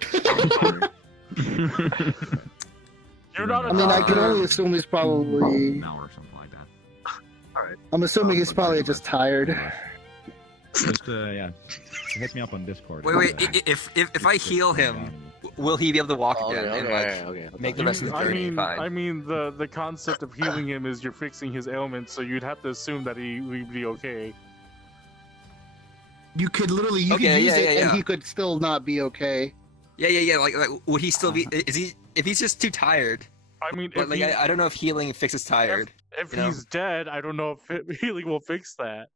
You're not. I mean, I can only assume he's probably. An hour or something like that. Alright. I'm assuming he's probably just tired. Just hit me up on Discord. Wait. If I heal him, will he be able to walk again and make the rest of the journey fine? I mean, the concept of healing him is you're fixing his ailments, so you'd have to assume that he would be okay. You could literally Okay, could use yeah, it yeah, and yeah. he could still not be okay. Yeah. Like, would he still be? Is he? If he's just too tired? I mean, But, like, I don't know if healing fixes tired. If you know? he's dead, I don't know if healing will fix that.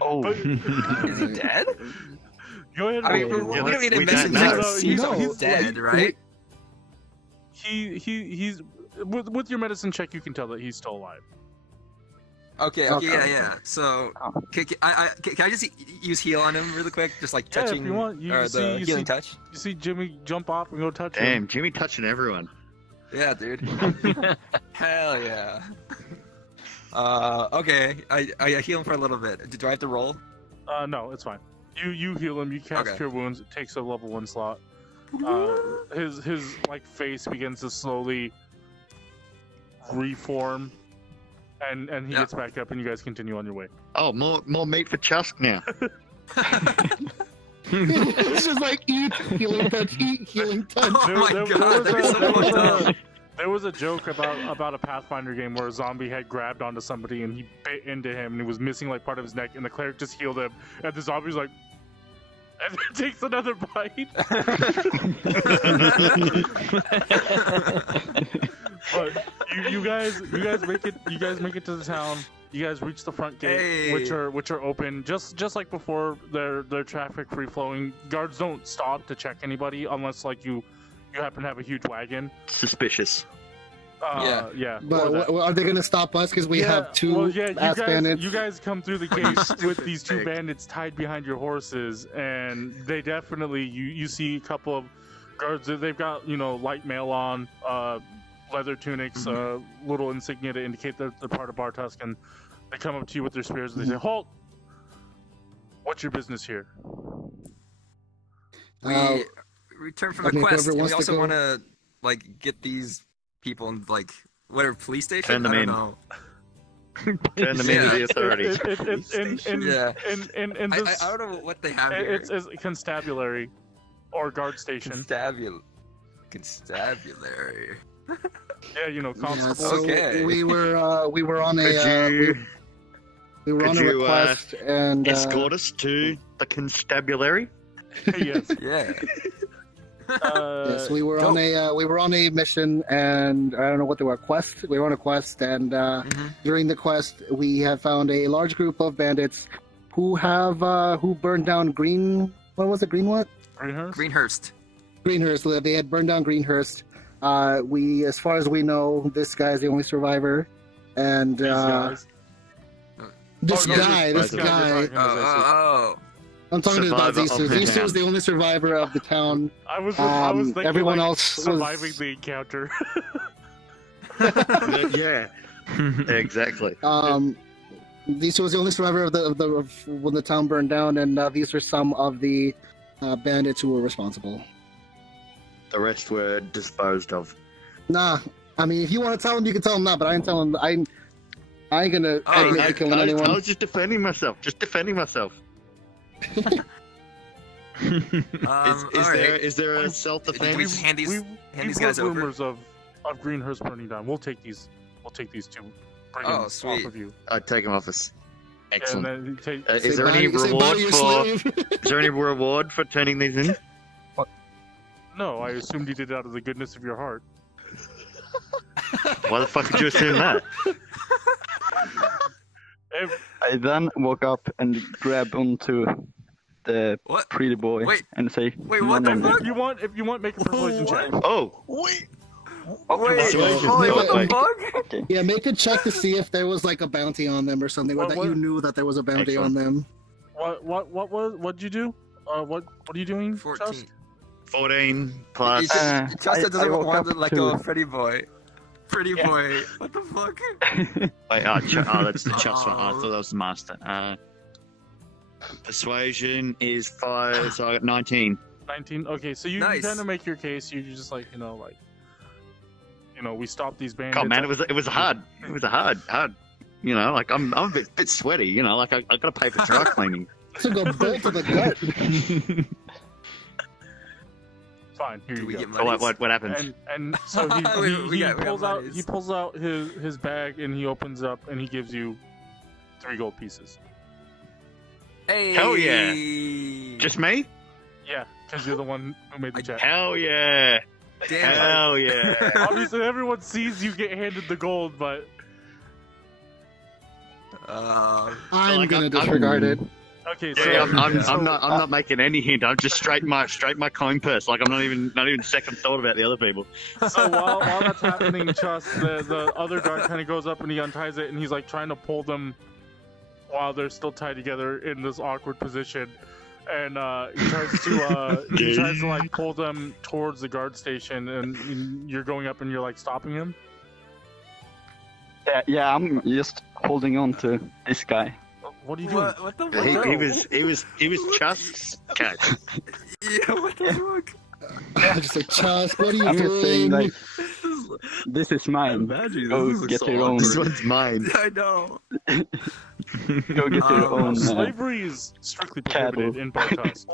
Oh, But- Is he dead? Go ahead. I mean, and we roll. don't need to we mention don't know. that. He's He's dead, right? He's with your medicine check, you can tell that he's still alive. Okay, Okay. yeah. So, can I just use heal on him really quick? Just like Yeah, if touching, you want. You or see, the you healing see, touch? you see Jimmy jump off and go touch him. Damn, Jimmy touching everyone. Yeah, dude. Hell yeah. Okay, I heal him for a little bit. Do I have to roll? No, it's fine. You heal him. You cast Okay. Cure Wounds. It takes a level 1 slot. His like face begins to slowly reform, and he Yeah. gets back up, and you guys continue on your way. Oh, more meat for Chusk now. It's just like eat, healing touch, eat, healing touch. Oh my god, that'd be so fucked up. There was a joke about a Pathfinder game where a zombie had grabbed onto somebody and he bit into him and he was missing like part of his neck, and the cleric just healed him, and the zombie's like, and then takes another bite. But you guys make it to the town. You guys reach the front gate, Hey. which are open, just like before. They're traffic free flowing. Guards don't stop to check anybody unless like you happen to have a huge wagon. Suspicious. Yeah. But are they going to stop us because we have two ass bandits? You guys come through the gates with these two bandits tied behind your horses, and they definitely you see a couple of guards. They've got light mail on, leather tunics, little insignia to indicate that they're part of Bartusk, and they come up to you with their spears and they say, "Halt! What's your business here?" We return from I a mean, quest, whoever and we wants to also go- want to like get these people in like whatever police station. Turn them I in. don't know. Turn them into the authorities. Yeah. In this, I don't know what they have here. it's constabulary or guard station. Constabulary. Yeah, Yeah, constable. so Okay. we were on a We were Could on a you, request and escort us to the constabulary? Yes. Yeah. Yes, we were on a mission, and I don't know what they were. Quest. We were on a quest, and during the quest, we have found a large group of bandits who burned down Green. What was it? Green what? Greenhurst. Greenhurst. They had burned down Greenhurst. As far as we know, this guy is the only survivor, and this guy. Oh. I'm talking about Zeisu. Zeisu is the only survivor of the town. I was thinking, everyone like, else surviving the encounter. Yeah, exactly. Zeisu was the only survivor of when the town burned down, and these are some of the bandits who were responsible. The rest were disposed of. Nah, I mean, if you want to tell them, you can tell them that, but I ain't telling them. I ain't gonna admit to killing anyone. I was just defending myself. Is there a self-defense? Hand these guys heard over. rumors of Greenhurst burning down. We'll take these two. Bring them off of you. I'd take them off us. Excellent. And then Is there any reward for turning these in? No, I assumed you did it out of the goodness of your heart. Why the fuck did you assume that? I then walk up and grab onto the pretty boy and say, "Wait, what the fuck? If you want, make a persuasion check. Oh, wait. What the fuck? Okay. Yeah, make a check to see if there was like a bounty on them or something, or that you knew that there was a bounty on them. What'd you do? What are you doing? 14. 14 plus. Justin doesn't want to let go of Pretty Boy. Pretty Boy. What the fuck? Wait, that's the Chusk one. I thought that was the master. Persuasion is 5, so I got 19. 19. Okay, so you kind of make your case. You're just like, we stopped these bandits. God, man, it was hard. It was a hard. Like I'm a bit sweaty. Like I gotta pay for dry cleaning. To go bolt to the gut. Fine, here you go. So what happens? And so he pulls out his bag and he opens up and he gives you 3 gold pieces. Hey. Hell yeah! Just me? Yeah, because you're the one who made the check. Hell yeah! Damn. Hell yeah! Obviously, everyone sees you get handed the gold, but I'm gonna disregard it. Okay, so I'm not making any hint. I'm just straight my coin purse. Like I'm not even second thought about the other people. So while that's happening, Chusk, the other guard kind of goes up and he unties it and he's like trying to pull them while they're still tied together in this awkward position, and he tries to like pull them towards the guard station, and you're going up and you're like stopping him. Yeah, I'm just holding on to this guy. What are you doing? What the fuck? He was Chusk's cat. Yeah, what the fuck? I just like, Chusk, what are you I'm doing? just saying, like, this is mine. Go get your own. This one's mine. I know. Go get your own. Slavery is strictly prohibited in Bartos.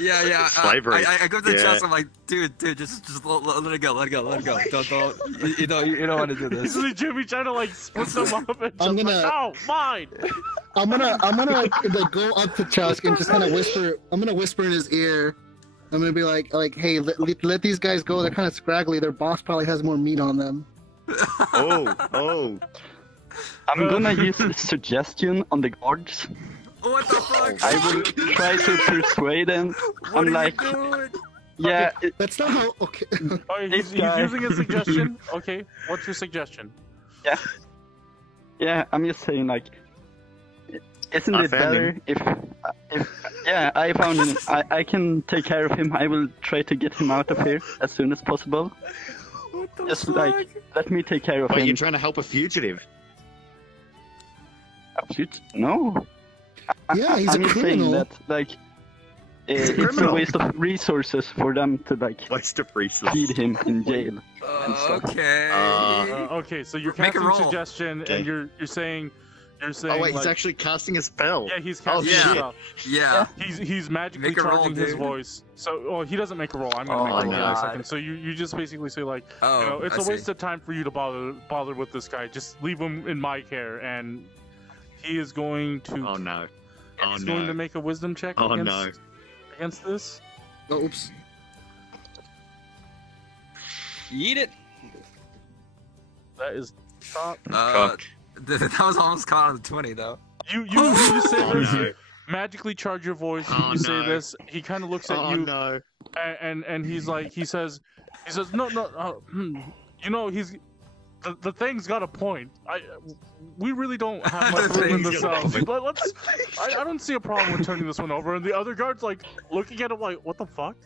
Yeah. Slavery. I go to the chest. I'm like, dude, just let it go. Don't. You don't want to do this. This is Jimmy trying to like split them up. And I'm gonna. No, mine. I'm gonna like go up to Chusk and just kind of whisper. I'm gonna whisper in his ear. I'm gonna be like, hey, let these guys go. They're kind of scraggly. Their boss probably has more meat on them. Oh. I'm gonna use a suggestion on the guards. What the fuck? I will try to persuade them. What I'm like, doing? yeah. That's not how. Okay. Oh, he's using a suggestion. Okay, what's your suggestion? Yeah. I'm just saying, like, isn't it better if I found him. I can take care of him. I will try to get him out of here as soon as possible. What the Just fuck? like, let me take care of him. You're trying to help a fugitive? No. Yeah, he's I'm a just criminal. saying that, like, it's a waste of resources for them to, like, Waste of resources. feed him in jail and stuff. Okay. Okay, so you're Make a casting a roll. suggestion, Okay. and you're saying. Oh wait, like, he's actually casting a spell. Yeah, he's casting yeah. a spell. Yeah. He's magically Make a roll, charging his dude. voice. So, he doesn't make a roll. I'm gonna make a roll in a God. second. So you just basically say like, it's I a waste see. of time for you to bother with this guy. Just leave him in my care. And he is going to. Oh no! Oh he's no! going to make a wisdom check. Oh against, no! Against this. Oh, oops. Eat it. That is top. That was almost caught on the 20 though. You say this. no. You magically charge your voice. Oh, you say no. this. He kind of looks at Oh you. no! And he's like, he says, no, you know, the thing's got a point. We really don't have much room in the cell, but let's. I don't see a problem with turning this one over. And the other guard's like looking at him like, what the fuck?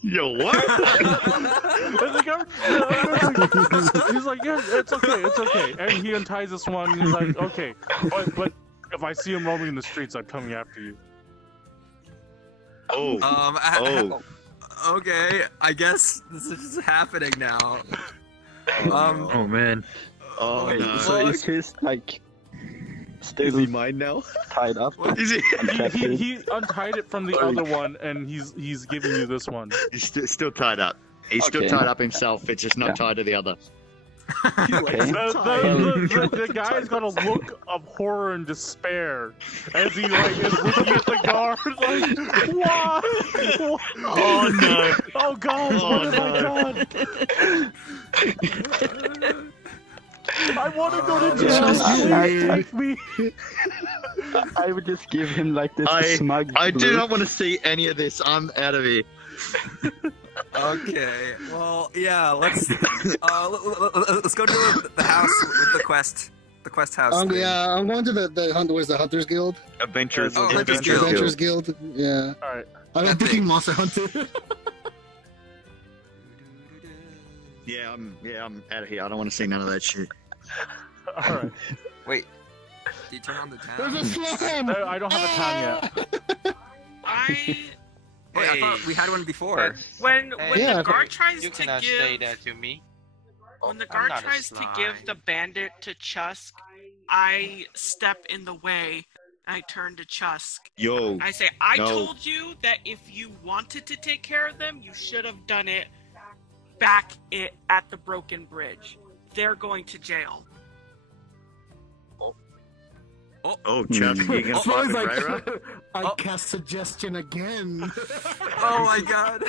Yo, what? And the guard's like, he's like, yeah, it's okay. And he unties this one. And he's like, okay, but if I see him roaming in the streets, I'm coming after you. Oh. Okay, I guess this is just happening now. Oh man. Oh Wait, no! so is his like still Is he mine now? tied up? Is he? He untied it from the other one, and he's giving you this one. He's still tied up. He's still Okay. tied up himself. It's just not tied to the other. Okay. The guy's got a look of horror and despair as he like is looking at the guard like, what? Oh no! Oh god! Oh, Oh my god! I want to go to jail. Take me. I would just give him like this smug. I do look. not want to see any of this. I'm out of here. Okay, well, yeah, let's go to the house with the quest house. thing. Yeah, I'm going to the hunt. Where's the Hunters Guild? Adventurers Adventurers Guild. Yeah. All right. I'm thinking Monster Hunter. Yeah, I'm out of here. I don't want to see none of that shit. All right. Wait, do you turn on the town? There's a slime. I don't have a town yet. Wait, I thought we had one before. When Yeah, the guard tries You to cannot give say that to me. when the I'm guard not a tries to give slime. the bandit to Chusk, I step in the way. I turn to Chusk. Yo. I say, I No. told you that if you wanted to take care of them, you should have done it back at the broken bridge. They're going to jail. Oh, Chusk, you gonna fight with Reira? I cast suggestion again. Oh my god.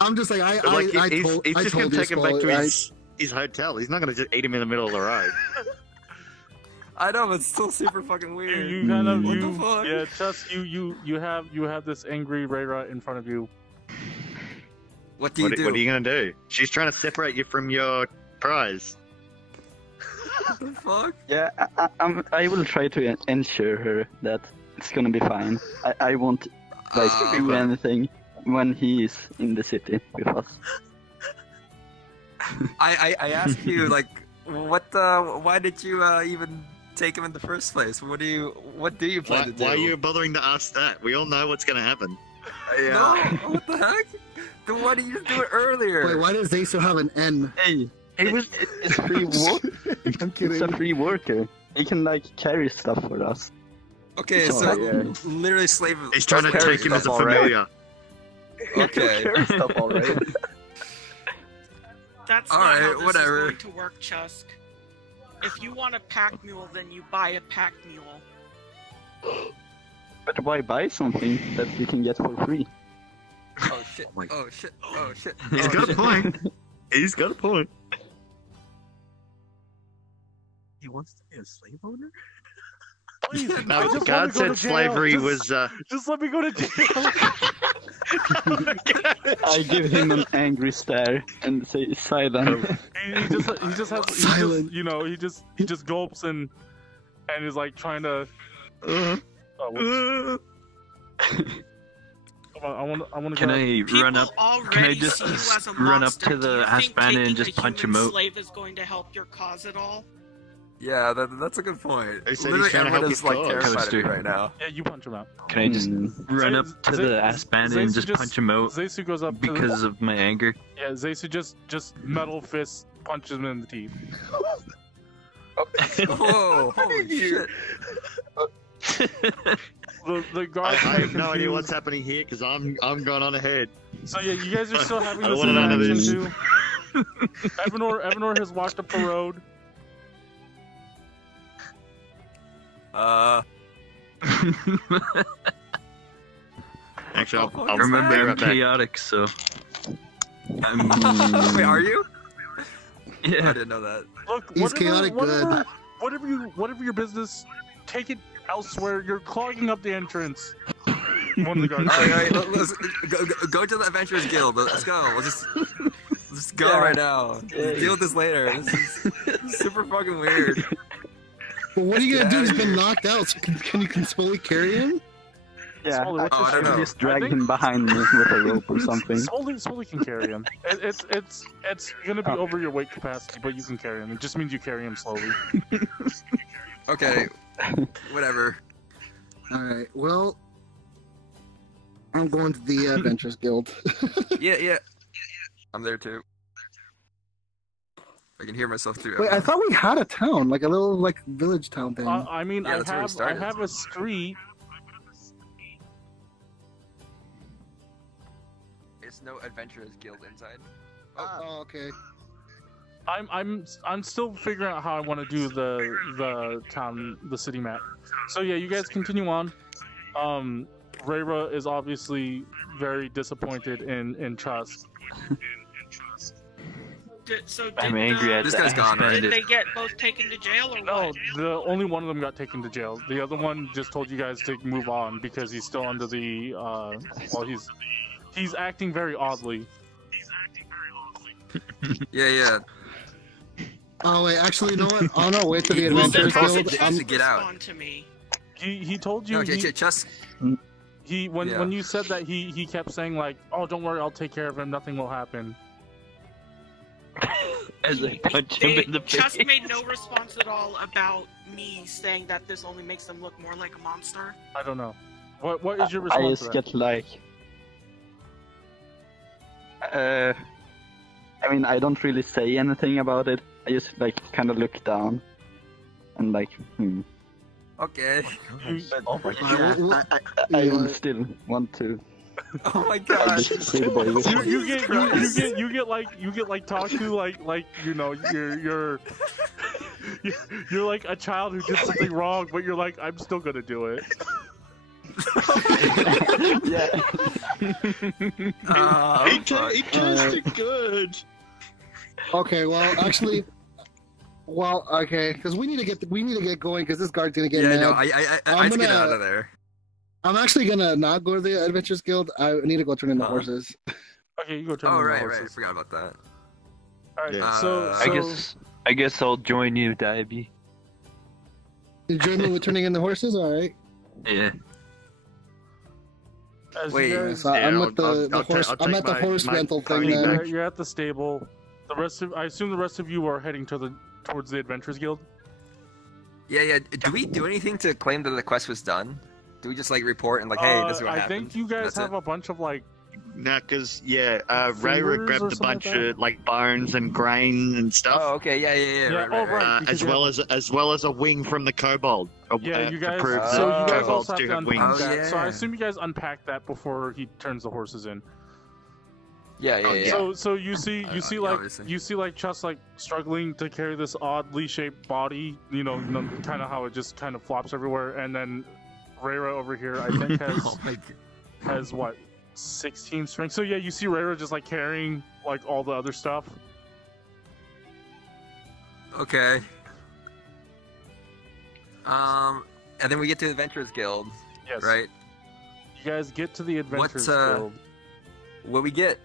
I'm just like I Like, I he's told just you, gonna take him back to Spoly, his hotel. He's not gonna just eat him in the middle of the road. I know, but it's still super fucking weird. You kind of What the fuck? yeah, Chusk, you have this angry Reira in front of you. What do you do? What are you gonna do? She's trying to separate you from your prize. What the fuck? Yeah, I will try to ensure her that it's gonna be fine. I won't like do anything when he is in the city with us. I asked you like, why did you even take him in the first place? What do you plan to do? Why are you bothering to ask that? We all know what's gonna happen. No, what the heck? Then why didn't you do it earlier? Wait, why does Zeisu have an N? Hey, it's free work. I'm kidding. It's a free worker. He can like carry stuff for us. Okay, Oh, so yeah. literally slave. He's trying to take him as a familiar. Okay. Carry stuff already. That's All not right, how this whatever. is going to work, Chusk. If you want a pack mule, then you buy a pack mule. But why buy something that you can get for free? Oh shit! Oh shit! Oh shit! He's Oh, got a shit. point. He's got a point. He wants to be a slave owner? Please, I No, just God wanna go said to jail. slavery Just- was. Just let me go to jail. I give him an angry stare and say silent. he just gulps and is like trying to. Oh, I want to. Can I run up? Can I Already just see you as a run up monster. to Do the you ass think bandit taking and just a punch him human out? slave is going to help your cause at all? Yeah, that's a good point. He said he's Literally, trying to help everyone his is like cause. terrified of me Toaster. right now. Yeah, you punch him out. Can I just run up to Zay- the ass bandit and Zeisu just punch him out Zeisu goes up because of my anger? Yeah, Zeisu just metal fist punches him in the teeth. Whoa! Holy shit! The I guard. have no idea what's happening here because I'm going on ahead. So yeah, you guys are still having I this want none of interaction this. too. Evanor has walked up the road. Actually, I'll Remember, be I'm right back. chaotic, so. Wait, are you? Yeah. I didn't know that. Look, He's chaotic good. whatever your business, take it elsewhere. You're clogging up the entrance. One of the guards. Alright, let's go to the Adventurers Guild. Let's go. Let's go right now. Deal with this later. This is super fucking weird. Well, what are you gonna do? He's been knocked out. So can you Spoly carry him? Yeah, Spoly, I don't know. just drag him behind me with a rope or something. Spoly can carry him. It's gonna be over your weight capacity, but you can carry him. It just means you carry him slowly. Okay, whatever. Alright, well, I'm going to the Adventurers Guild. Yeah. I'm there too. I can hear myself through. Wait, I thought we had a town, like a little village town thing. I mean, Yeah, that's where we I started. have a street. It's no Adventurers Guild inside. Oh, okay. I'm still figuring out how I want to do the city map. So yeah, you guys continue on. Reira is obviously very disappointed in Chusk. I'm angry at This that. guy's gone, right? Did they get both taken to jail or No, what? the only one of them got taken to jail. The other one just told you guys to move on because he's still under the well, he's acting very oddly. Yeah. Oh wait, actually, you know what? On our way to the Well, Adventurers then Guild, Chusk I'm to get out. Respond to me. He told you No, Chusk. when you said that he kept saying like, oh, don't worry, I'll take care of him, nothing will happen. As I punch him in the face. Chusk made no response at all about me saying that this only makes them look more like a monster. I don't know. What is your I response just to that? get like... I mean, I don't really say anything about it. I just like kind of look down and like, Okay. Oh my Yeah, god. I yeah. will still want to. Oh my gosh. Say the baby. You get like talked to like you know you're like a child who did something wrong, but you're like, I'm still gonna do it. Yeah. He tasted good. Okay, well, actually, okay, because we need to get going because this guard's gonna get Yeah, mad. no, I need to get out of there. I'm actually gonna not go to the Adventurers Guild. I need to go turn in the horses. Okay, you go turn. Oh, in the right, horses. I forgot about that. All right, Yeah. so I guess I'll join you, Dyabie. You join me with turning in the horses, all right? Yeah. as Wait, you guys, So I'm I'll- at the I'll horse. I'll I'm take at the my- horse my rental thing pony then. back. you're at the stable. I assume the rest of you are heading towards the Adventurers Guild. Yeah. Do we do anything to claim that the quest was done? Do we just like report and like, hey, this is what I happened? think you guys That's have it? a bunch of like No, because Reira Fingers or grabbed a something bunch like that? of like bones and grain and stuff, Oh, okay, yeah. Yeah, Right. because as well as a wing from the kobold. Yeah, you to guys. prove So that you guys kobolds also have do to have unpack wings. Oh, that. So I yeah. assume you guys unpack that before he turns the horses in. Yeah. So you see Obviously. like Chusk like struggling to carry this oddly shaped body. You know kind of how it just kind of flops everywhere, and then Reira over here I think Oh my has what 16 strength. So yeah, you see Reira just like carrying like all the other stuff. Okay. And then we get to the Adventurers Guild, Yes. right? You guys get to the Adventurers What's, Guild. What we get?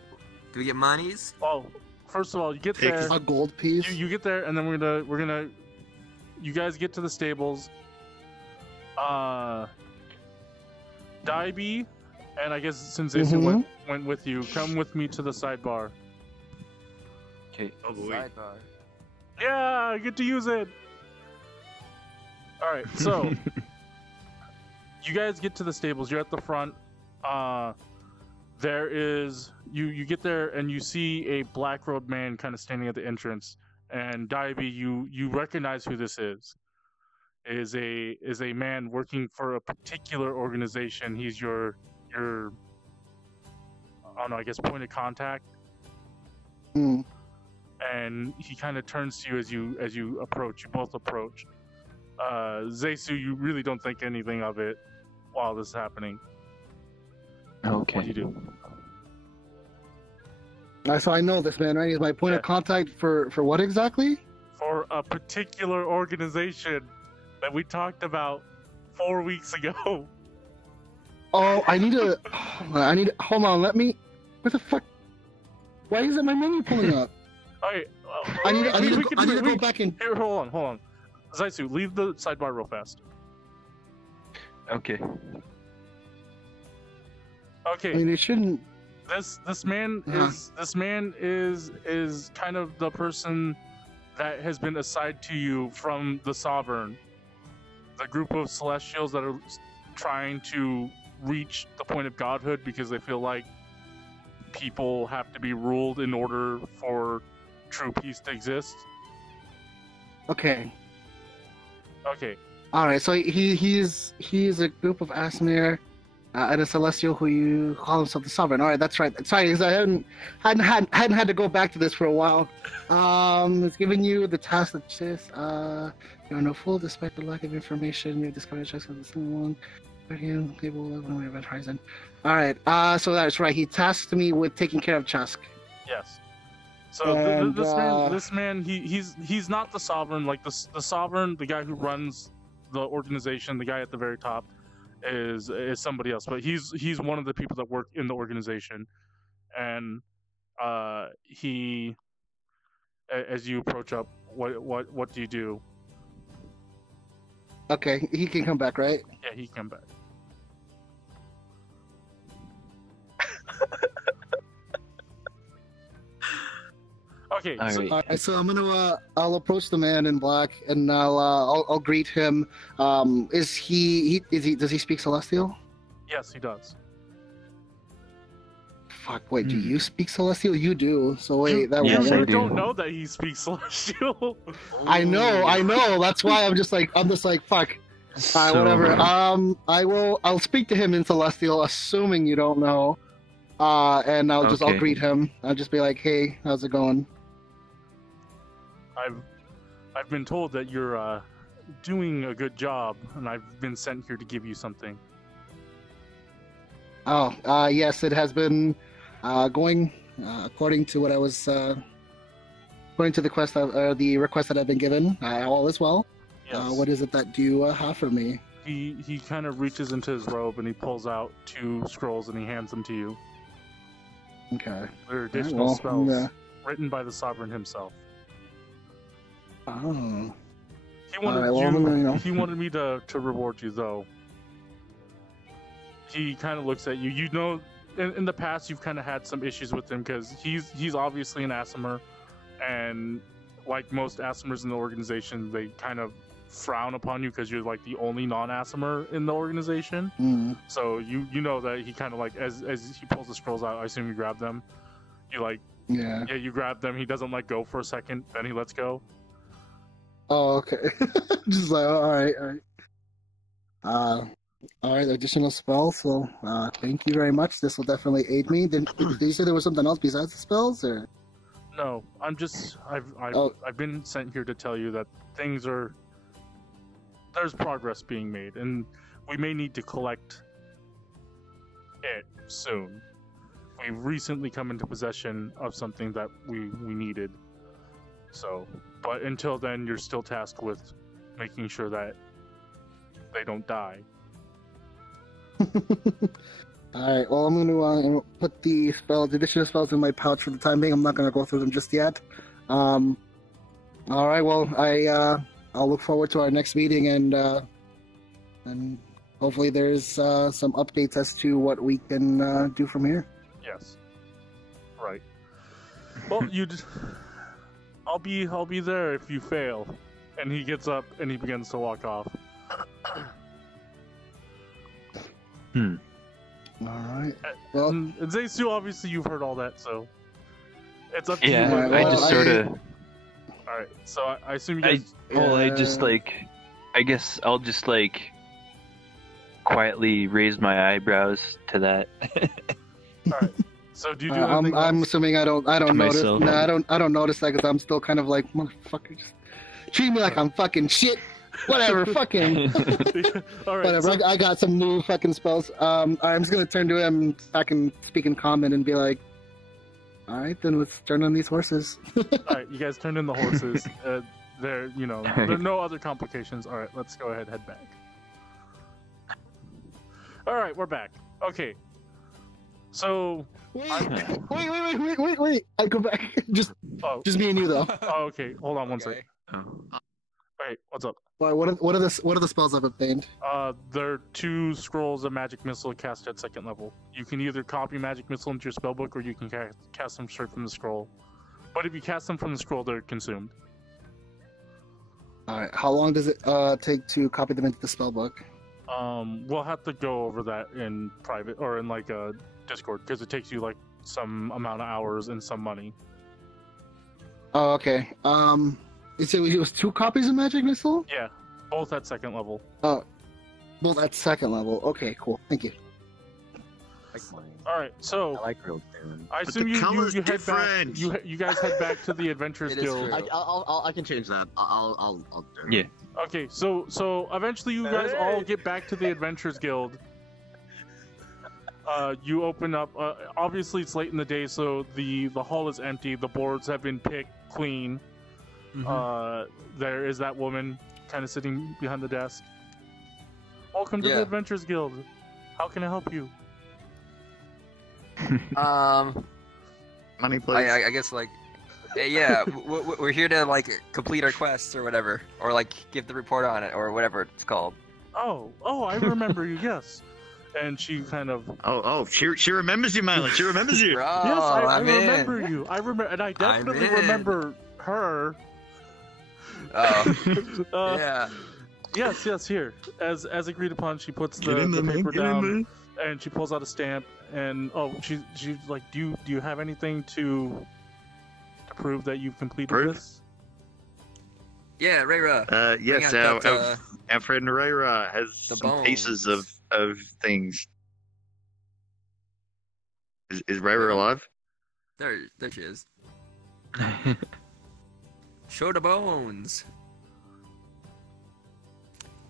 Do we get monies? Oh, first of all, you get Pigs. there. A gold piece. You get there, and then we're gonna. You guys get to the stables. Dyabie, and I guess since Zeisu went with you, come with me to the sidebar. Okay. Oh boy. Sidebar. Yeah, I get to use it. All right, so you guys get to the stables. You're at the front. There is you get there and you see a black-robed man kind of standing at the entrance. And Dyabie, you recognize who this is. Is a man working for a particular organization. He's your I don't know, I guess point of contact. Hmm. And he kind of turns to you as you approach. You both approach. Zeisu, you really don't think anything of it while this is happening. Okay. What do you do? So I know this man, right? He's my point of contact for what exactly? For a particular organization that we talked about 4 weeks ago. Oh, I need to. Hold on. Let me. What the fuck? Why isn't my menu pulling up? Okay. I need to go back in. Here, hold on. Zeisu, leave the sidebar real fast. Okay. Okay. I mean, it shouldn't. This man is kind of the person that has been assigned to you from the Sovereign, the group of Celestials that are trying to reach the point of godhood because they feel like people have to be ruled in order for true peace to exist. Okay. Okay. All right. So he's a group of Asmir and a Celestial who you call himself the Sovereign. All right, that's right. Sorry, because I hadn't had to go back to this for a while. It's giving you the task that says you are no fool despite the lack of information. You discovered Chusk of the Sun Guardian, Cable, Red Horizon. All right. So that's right. He tasked me with taking care of Chusk. Yes. So this man, he's not the Sovereign. Like the Sovereign, the guy who runs the organization, the guy at the very top, is somebody else. But he's one of the people that work in the organization, and he, as you approach up, what do you do? Okay, he can come back, right? Yeah, he can come back. Okay. All right, so I'm gonna I'll approach the man in black and I'll greet him. Does he speak Celestial? Yes, he does. Fuck! Wait, do you speak Celestial? You do. So wait, you don't know that he speaks Celestial. I know. That's why I'm just like fuck. Whatever. I'll speak to him in Celestial, assuming you don't know. And I'll greet him. I'll just be like, hey, how's it going? I've been told that you're doing a good job, and I've been sent here to give you something. Oh, yes, it has been going according to what I was according to the request that I've been given. All is well. Yes. What is it that you have for me? He kind of reaches into his robe and he pulls out 2 scrolls and he hands them to you. Okay. They're additional spells written by the Sovereign himself. Oh. He wanted he wanted me to reward you, though. He kind of looks at you. You know, in the past you've kind of had some issues with him because he's obviously an Aasimar, and like most Aasimars in the organization, they kind of frown upon you because you're like the only non-Aasimar in the organization. Mm. So you know that he kind of like as he pulls the scrolls out, I assume you grab them. You like you grab them. He doesn't let go for a second, then he lets go. Oh, okay. Just like, all right. All right, additional spells. So, thank you very much. This will definitely aid me. Did you say there was something else besides the spells, or? No, I've been sent here to tell you that there's progress being made, and we may need to collect it soon. We've recently come into possession of something that we needed. So, but until then, you're still tasked with making sure that they don't die. Alright, well, I'm going to put the additional spells in my pouch for the time being. I'm not going to go through them just yet. Alright, well, I'll look forward to our next meeting, and hopefully there's some updates as to what we can do from here. Yes. Right. Well, I'll be there if you fail. And he gets up and he begins to walk off. Alright. Well, and Zeisu, obviously you've heard all that, so it's up to you. Yeah, I just sort of... Alright, so I assume you guys... I guess I'll just, like, quietly raise my eyebrows to that. Alright. So do you do anything I'm else? assuming I don't notice. myself. No, I don't notice that because I'm still kind of like, motherfucker, just treat me like I'm fucking shit. Whatever, fucking. All right. Whatever. So, I got some new fucking spells. I'm just gonna turn to him back and speak in common and be like, all right, then let's turn on these horses. all right, you guys turned in the horses. There are no other complications. All right, let's go ahead, head back. All right, we're back. Okay. So. Wait. I go back. Just me and you though. Oh, okay. Hold on one second. Oh. Wait, what's up? Why, what are the spells I've obtained? They're 2 scrolls of magic missile cast at 2nd level. You can either copy magic missile into your spellbook, or you can cast them straight from the scroll. But if you cast them from the scroll, they're consumed. All right. How long does it take to copy them into the spellbook? We'll have to go over that in private or in like a Discord because it takes you like some amount of hours and some money. Oh, okay. You said it was 2 copies of magic missile? Yeah, both at 2nd level. Oh, both at 2nd level. Okay, cool. Thank you. All right, so I like real tune. I But assume the you color's head back. different. You guys head back to the Adventurers It is Guild. true. I can change that. I'll do it. Yeah. Okay, so eventually you guys all get back to the Adventurers Guild. You open up. Obviously, it's late in the day, so the hall is empty. The boards have been picked clean. There is that woman kind of sitting behind the desk. Welcome to the Adventurers Guild. How can I help you? Money, please. I guess like, yeah, we're here to like complete our quests or whatever, or like give the report on it or whatever it's called. Oh, I remember you. Yes, and she kind of. She remembers you, Maellon. She remembers you. Bro, Yes, I I'm remember in. you. I remember, and I definitely I'm in. remember her. Oh, yeah. Yes. Here, as agreed upon, she puts the paper down, and she pulls out a stamp. And she's like, do you have anything to prove that you've completed this? Yeah, Reira. Yes, Bring out that, our friend Reira has the some bones. pieces of things. Is Reira alive? There she is. Show the bones.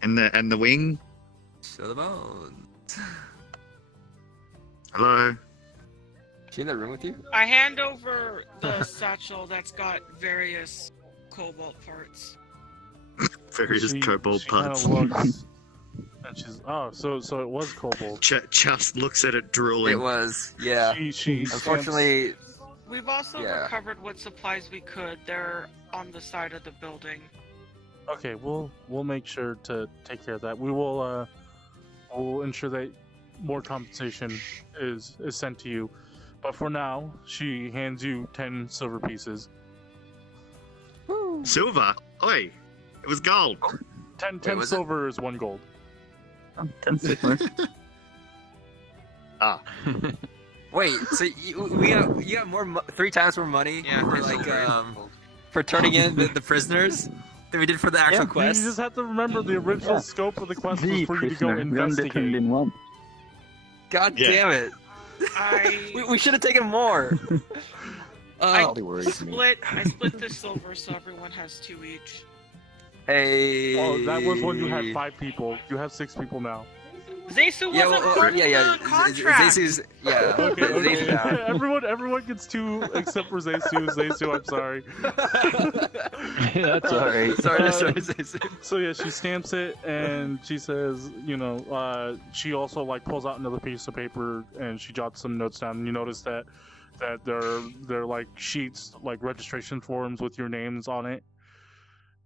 And the wing. Show the bones. Hello. She in the room with you? I hand over the satchel that's got various cobalt parts. Various cobalt parts. Kinda looks, and she's so it was cobalt. Just looks at it drooling. It was, yeah. She Unfortunately, We've also recovered what supplies we could. They're on the side of the building. Okay, we'll make sure to take care of that. We will we'll ensure that more compensation is sent to you. But for now, she hands you 10 silver pieces. Silver? Oi! It was gold. 10 silver is 1 gold. 10 silver. wait, so you got more 3 times more money for like for turning in the prisoners than we did for the actual quest? You just have to remember the original scope of the quest was for you to go investigate. In one. God damn it! we should have taken more. I split the silver so everyone has 2 each. Hey. Oh, that was when you had 5 people. You have 6 people now. Zeisu wasn't part of the contract. Zeisu's Okay. Everyone gets 2 except for Zeisu. Zeisu, I'm sorry. That's alright. Sorry, Zeisu. So yeah, she stamps it and she says, she also like pulls out another piece of paper and she jots some notes down. And you notice that they're like sheets, like registration forms with your names on it.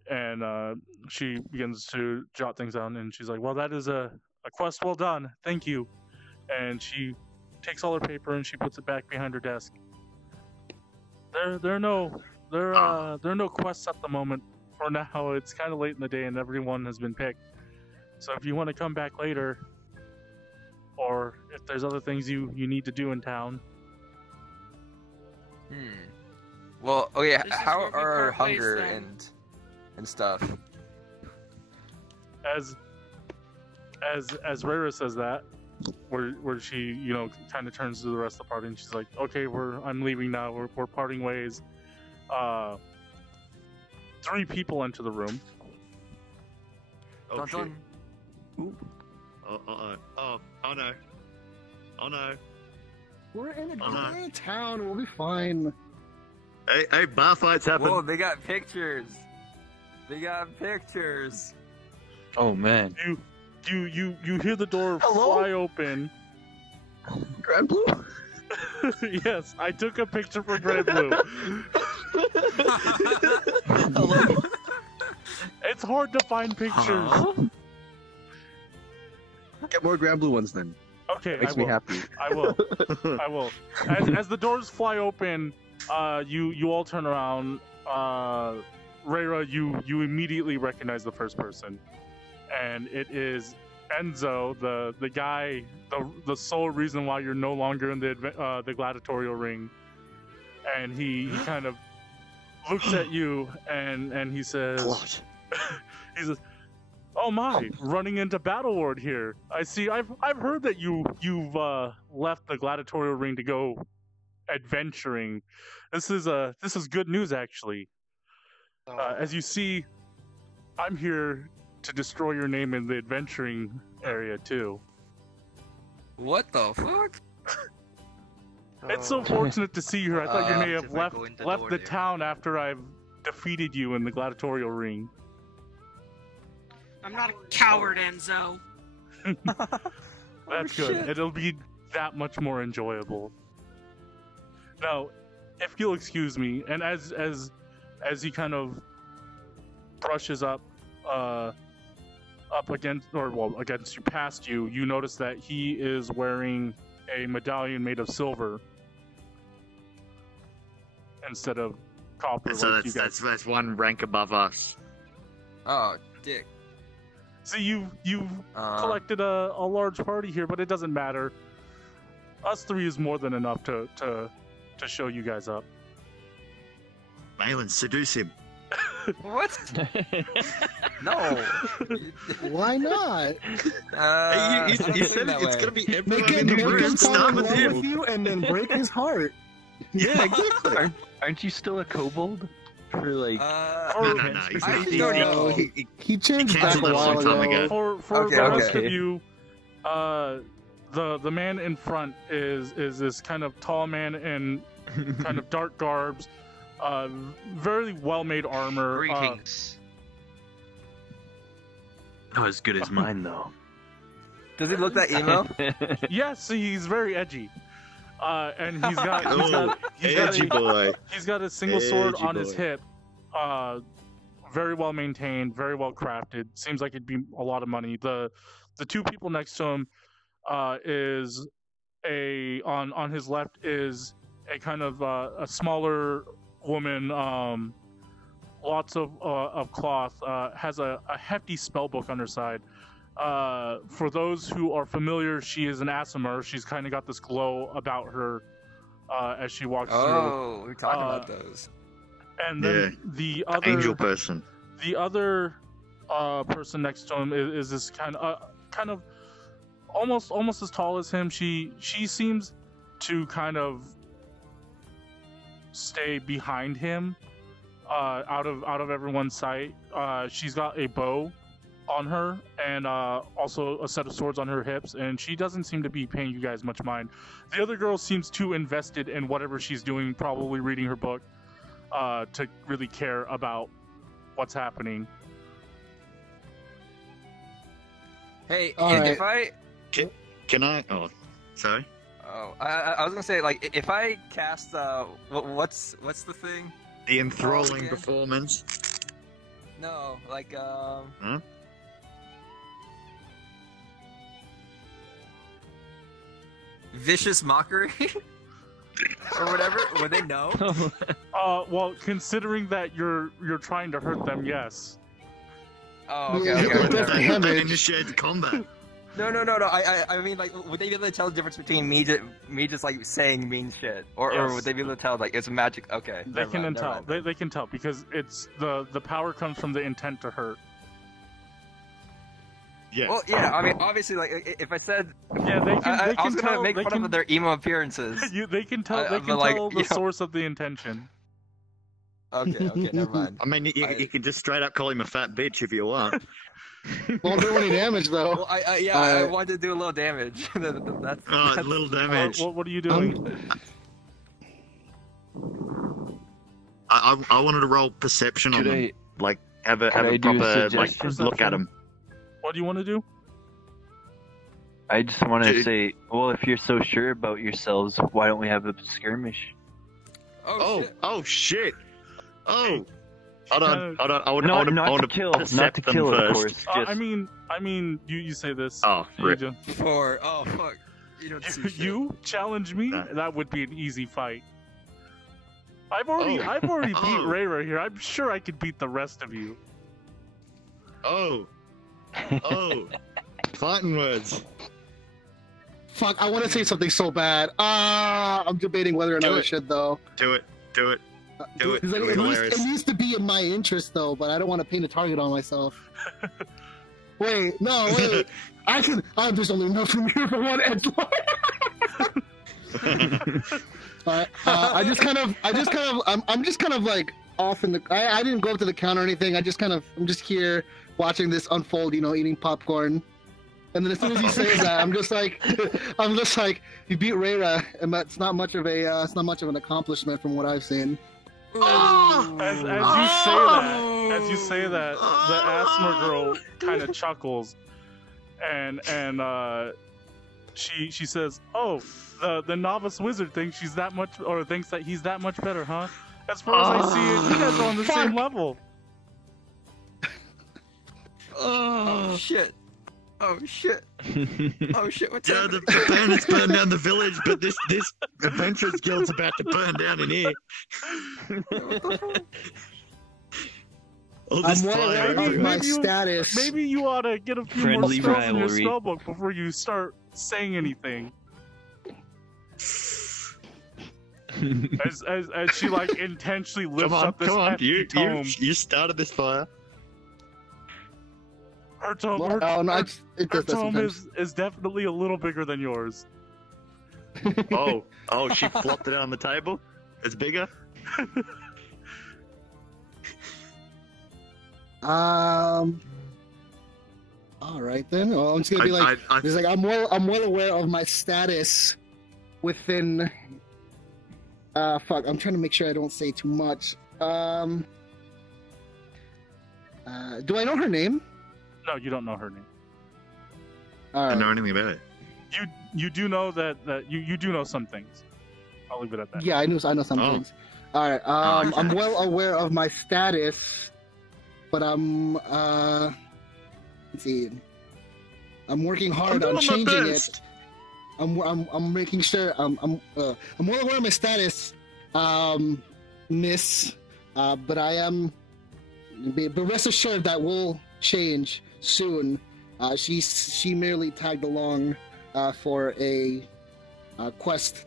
And she begins to jot things down and she's like, well, that is a quest well done, thank you. And she takes all her paper and she puts it back behind her desk. There are no quests at the moment. For now, it's kind of late in the day and everyone has been picked. So if you want to come back later, or if there's other things you need to do in town. Well, okay. How where we are part ways, hunger then. and stuff? As Reira says that, where she, you know, kind of turns to the rest of the party and she's like, "Okay, I'm leaving now. We're parting ways." 3 people enter the room. Oh Dun, shit! dun. Oh no! Oh no! We're in a Oh, no. great town. We'll be fine. Hey, bar fights happen. Whoa, they got pictures. They got pictures. Oh man. You hear the door Hello? fly open. Grand Blue? Yes, I took a picture for Grand Blue. Hello? It's hard to find pictures. Get more Grand Blue ones then. Okay, Makes I me will. happy. I will. I will. As the doors fly open, you all turn around. Reira, you immediately recognize the first person, and it is Enzo, the guy, the sole reason why you're no longer in the gladiatorial ring. And he kind of looks at you and he says, he says, "Oh my, running into Battlewarde here. I see. I've heard that you've left the gladiatorial ring to go adventuring. This is good news, actually. As you see, I'm here to destroy your name in the adventuring area too." What the fuck? It's so fortunate to see you here. I thought you may have if I left go in the left door the there. town after I've defeated you in the gladiatorial ring. I'm not a coward, Enzo. That's good. shit. It'll be that much more enjoyable. Now, if you'll excuse me, and as he kind of brushes up against you, past you, you notice that he is wearing a medallion made of silver instead of copper. So like you guys. that's one rank above us. Oh, dick. See, you've collected a large party here, but it doesn't matter. Us 3 is more than enough to show you guys up. Maellon, seduce him. What? No. Why not? You said it's gonna be everyone Make in him, the make him room. fall Start in with love him. with you and then break his heart. Yeah, exactly. Aren't you still a kobold? For like No. He's I not. don't know. He changed He back canceled a that a while long time ago. ago. For Okay, the rest okay. of you, the man in front is this kind of tall man in kind of dark garbs, very well made armor. Greetings. not as good as mine though. Does he look that emo? Yes, he's very edgy. And he's got Edgy boy. he's got a single sword Edgy on his boy. hip. Very well maintained, very well crafted. Seems like it'd be a lot of money. The 2 people next to him is on his left is a kind of a smaller woman, lots of cloth, has a hefty spell book on her side. For those who are familiar, she is an Aasimar. She's kind of got this glow about her as she walks through. Oh, we're talking about those. And then the other Angel person. the other person next to him is this kind of almost as tall as him. She seems to kind of stay behind him, out of everyone's sight. She's got a bow on her and also a set of swords on her hips, and she doesn't seem to be paying you guys much mind. The other girl seems too invested in whatever she's doing, probably reading her book, to really care about what's happening. Hey, All if right. Can I? Oh, sorry. Oh, I was gonna say, like, if I cast what's the thing? The enthralling again? performance. No, like Huh? vicious mockery or whatever. Would they know? Well, considering that you're trying to hurt them, yes. Oh, Yeah, okay. but that's Whatever. damage. Initiate combat. No. I mean, like, would they be able to tell the difference between me just like saying mean shit, or Yes. would they be able to tell like it's magic? Okay, They never can mind, never tell. mind. They can tell because it's the power comes from the intent to hurt. Yes. Well, yeah. I mean, obviously, like if I said, Yeah, they can. I They was can gonna tell. make They fun can. of their emo appearances. They can tell. They but, can like, tell the you know- source of the intention. Okay, never mind. I mean, you can just straight up call him a fat bitch if you want. Won't do any damage though. Well, I wanted to do a little damage. that's A little damage. What are you doing? I wanted to roll perception on Could them. I- Like, have a could I do a proper like suggestion? look at them. What do you want to do? I just want to Dude. say, well, if you're so sure about yourselves, why don't we have a skirmish? Oh, shit. Oh shit! Oh, hold on. I want Not to to kill, not percept to them kill, of first. course. Just, I mean, you say this. Oh, You rip. do. Oh fuck. You don't see shit. You challenge me? Nah. That would be an easy fight. I've already beat Oh. Reira here. I'm sure I could beat the rest of you. Oh, fighting words. Fuck, I want to say something so bad. I'm debating whether or not I it. should though. Do it. Do it. Do it. Because It was hilarious. it needs to be in my interest though, but I don't want to paint a target on myself. Wait. There's only enough from here for one edgelord. I'm just kind of like off in the. I didn't go up to the counter or anything. I'm just here watching this unfold. Eating popcorn. And then as soon as he says that, I'm just like, you beat Reira, and that's not much of an accomplishment from what I've seen. As you say that, the Asthma girl kind of chuckles, and she says, "Oh, the novice wizard thinks thinks that he's that much better, huh? As far as I see it, you guys are on the same level." Oh shit. Oh shit! What's Yeah, happening? the bandits burned down the village, but this adventurers guild's about to burn down in here. All this I'm well fire aware of everywhere. my status. Maybe you ought to get a few Friendly more spells in your rivalry. spellbook before you start saying anything. as she like intentionally lifts up this hefty tome. You started this fire. Her tome, Well, it her does that tome sometimes. is definitely a little bigger than yours. Oh, she flopped it on the table. It's bigger. All right then. Well, I'm just gonna be like, I'm well aware of my status within. Fuck. I'm trying to make sure I don't say too much. Do I know her name? No, you don't know her name. All I right. know anything about it. You do know that you do know some things. I'll leave it at that. Yeah, I know some things. All right. I'm well aware of my status, but I'm let's see. I'm working hard on changing it. I'm making sure I'm well aware of my status, Miss. But I am. But rest assured that will change soon. She merely tagged along for a quest.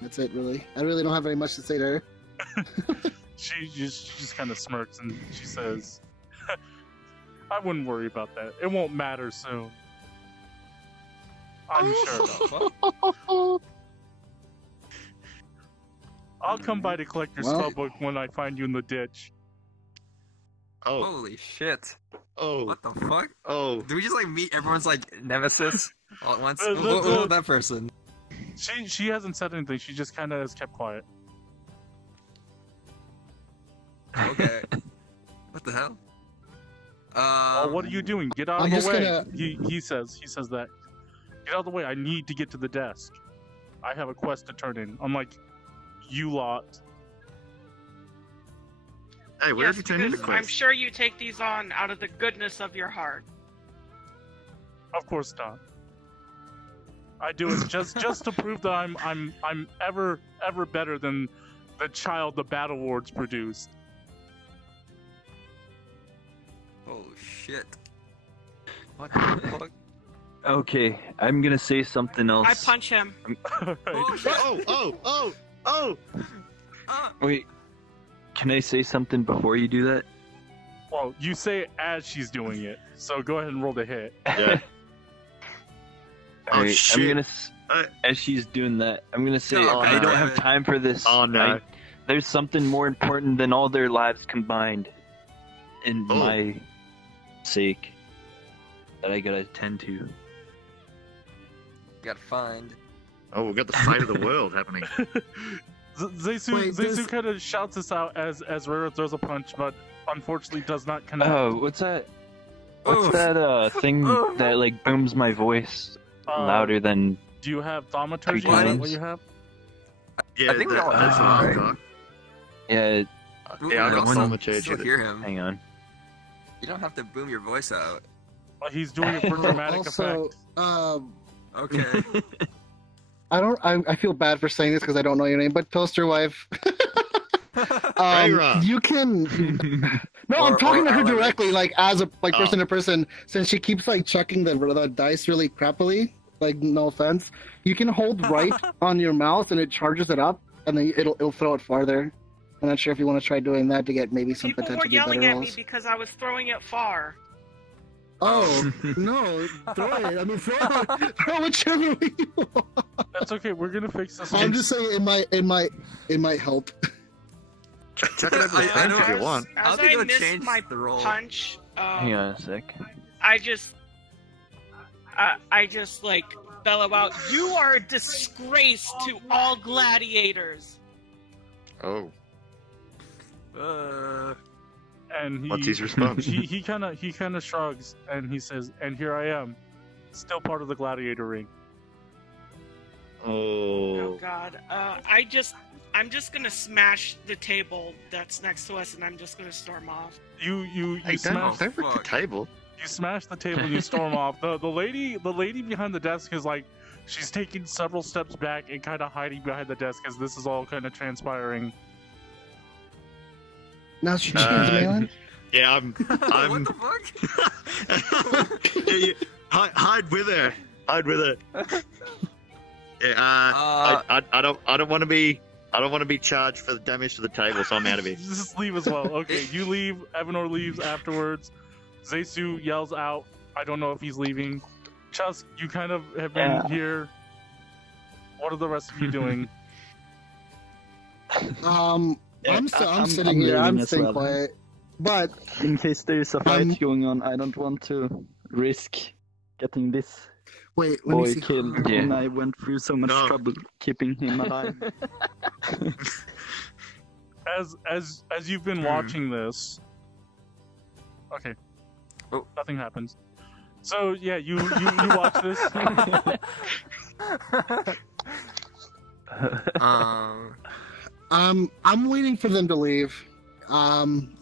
That's it, really. I really don't have very much to say to her. She just kind of smirks and she says, "I wouldn't worry about that. It won't matter soon. I'm sure." I'll come by to collect your spellbook when I find you in the ditch. Oh. Holy shit. Oh. What the fuck? Oh. Do we just like meet everyone's like nemesis all at once? The- Who that person? She hasn't said anything. She just kind of has kept quiet. Okay. What the hell? Oh, what are you doing? Get out of I'm the just way. gonna- He says that. Get out of the way. I need to get to the desk. I have a quest to turn in. I'm like, you lot. Hey, where Yes, have you turned into because quest? I'm sure you take these on out of the goodness of your heart. Of course not. I do it just to prove that I'm ever better than the child the Battlewardes produced. Oh shit. What the fuck? Okay, I'm gonna say something else. I punch him. Oh! Wait, can I say something before you do that? Well, you say it as she's doing it, so go ahead and roll the hit. Yeah. Alright, shit. I'm gonna, as she's doing that, I'm gonna say, Oh, I no. don't have time for this. Oh, no. There's something more important than all their lives combined in Oh. my sake that I gotta attend to. You gotta find. Oh, we've got the fate of the world happening. Zeisu kind of shouts this out as Reira throws a punch, but unfortunately does not connect. Oh, what's that? What's Oof. that thing that like booms my voice louder than? Do you have thaumaturgy? Is What? that what you have? Yeah, I think we all that's have what it, I've right? got. Yeah, Yeah, I got Still thaumaturgy. hear him. hang on. You don't have to boom your voice out. He's doing it for dramatic Also, effect. Okay. I feel bad for saying this because I don't know your name, but Toaster Wife. Reira. You can. No, I'm talking to her Alareiks. directly, like as a person to person, since she keeps like checking the dice really crappily. Like, no offense, you can hold right on your mouse and it charges it up, and then it'll throw it farther. I'm not sure if you want to try doing that to get maybe some People were potentially yelling better at me rolls. because I was throwing it far. Oh no, throw it! I mean, throw whichever way you want. That's okay. We're gonna fix this. I'm just saying it might help. Check it out the fence if you want. I'll As be I able to missed change my the roll. punch, Hang on a sec. I just like bellow out, "You are a disgrace to all gladiators." Oh, And he, what's his response? he kind of shrugs and he says, "And here I am, still part of the gladiator ring." Oh Oh. God! I'm just gonna smash the table that's next to us, and I'm just gonna storm off. You Hey, smash don't break the table. you smash the table and you storm off. The lady behind the desk is like, she's taking several steps back and kind of hiding behind the desk as this is all kind of transpiring. Now she changed, Maellon. Yeah, I'm. What the fuck? Yeah, hide with her. Hide with her. Yeah, I don't want to be. I don't want to be charged for the damage to the table, so I'm out of here. Just leave as well. Okay, you leave. Evanor leaves afterwards. Zeisu yells out. I don't know if he's leaving. Chusk, you kind of have been here. What are the rest of you doing? I'm sitting I'm here. I'm leaving as staying well. quiet. But In case there is a fight going on, I don't want to risk getting this wait, let me boy see. killed. Yeah. And I went through so much No. trouble keeping him alive. As you've been watching this. Okay. Oh. Nothing happens. So yeah, you watch this. I'm waiting for them to leave.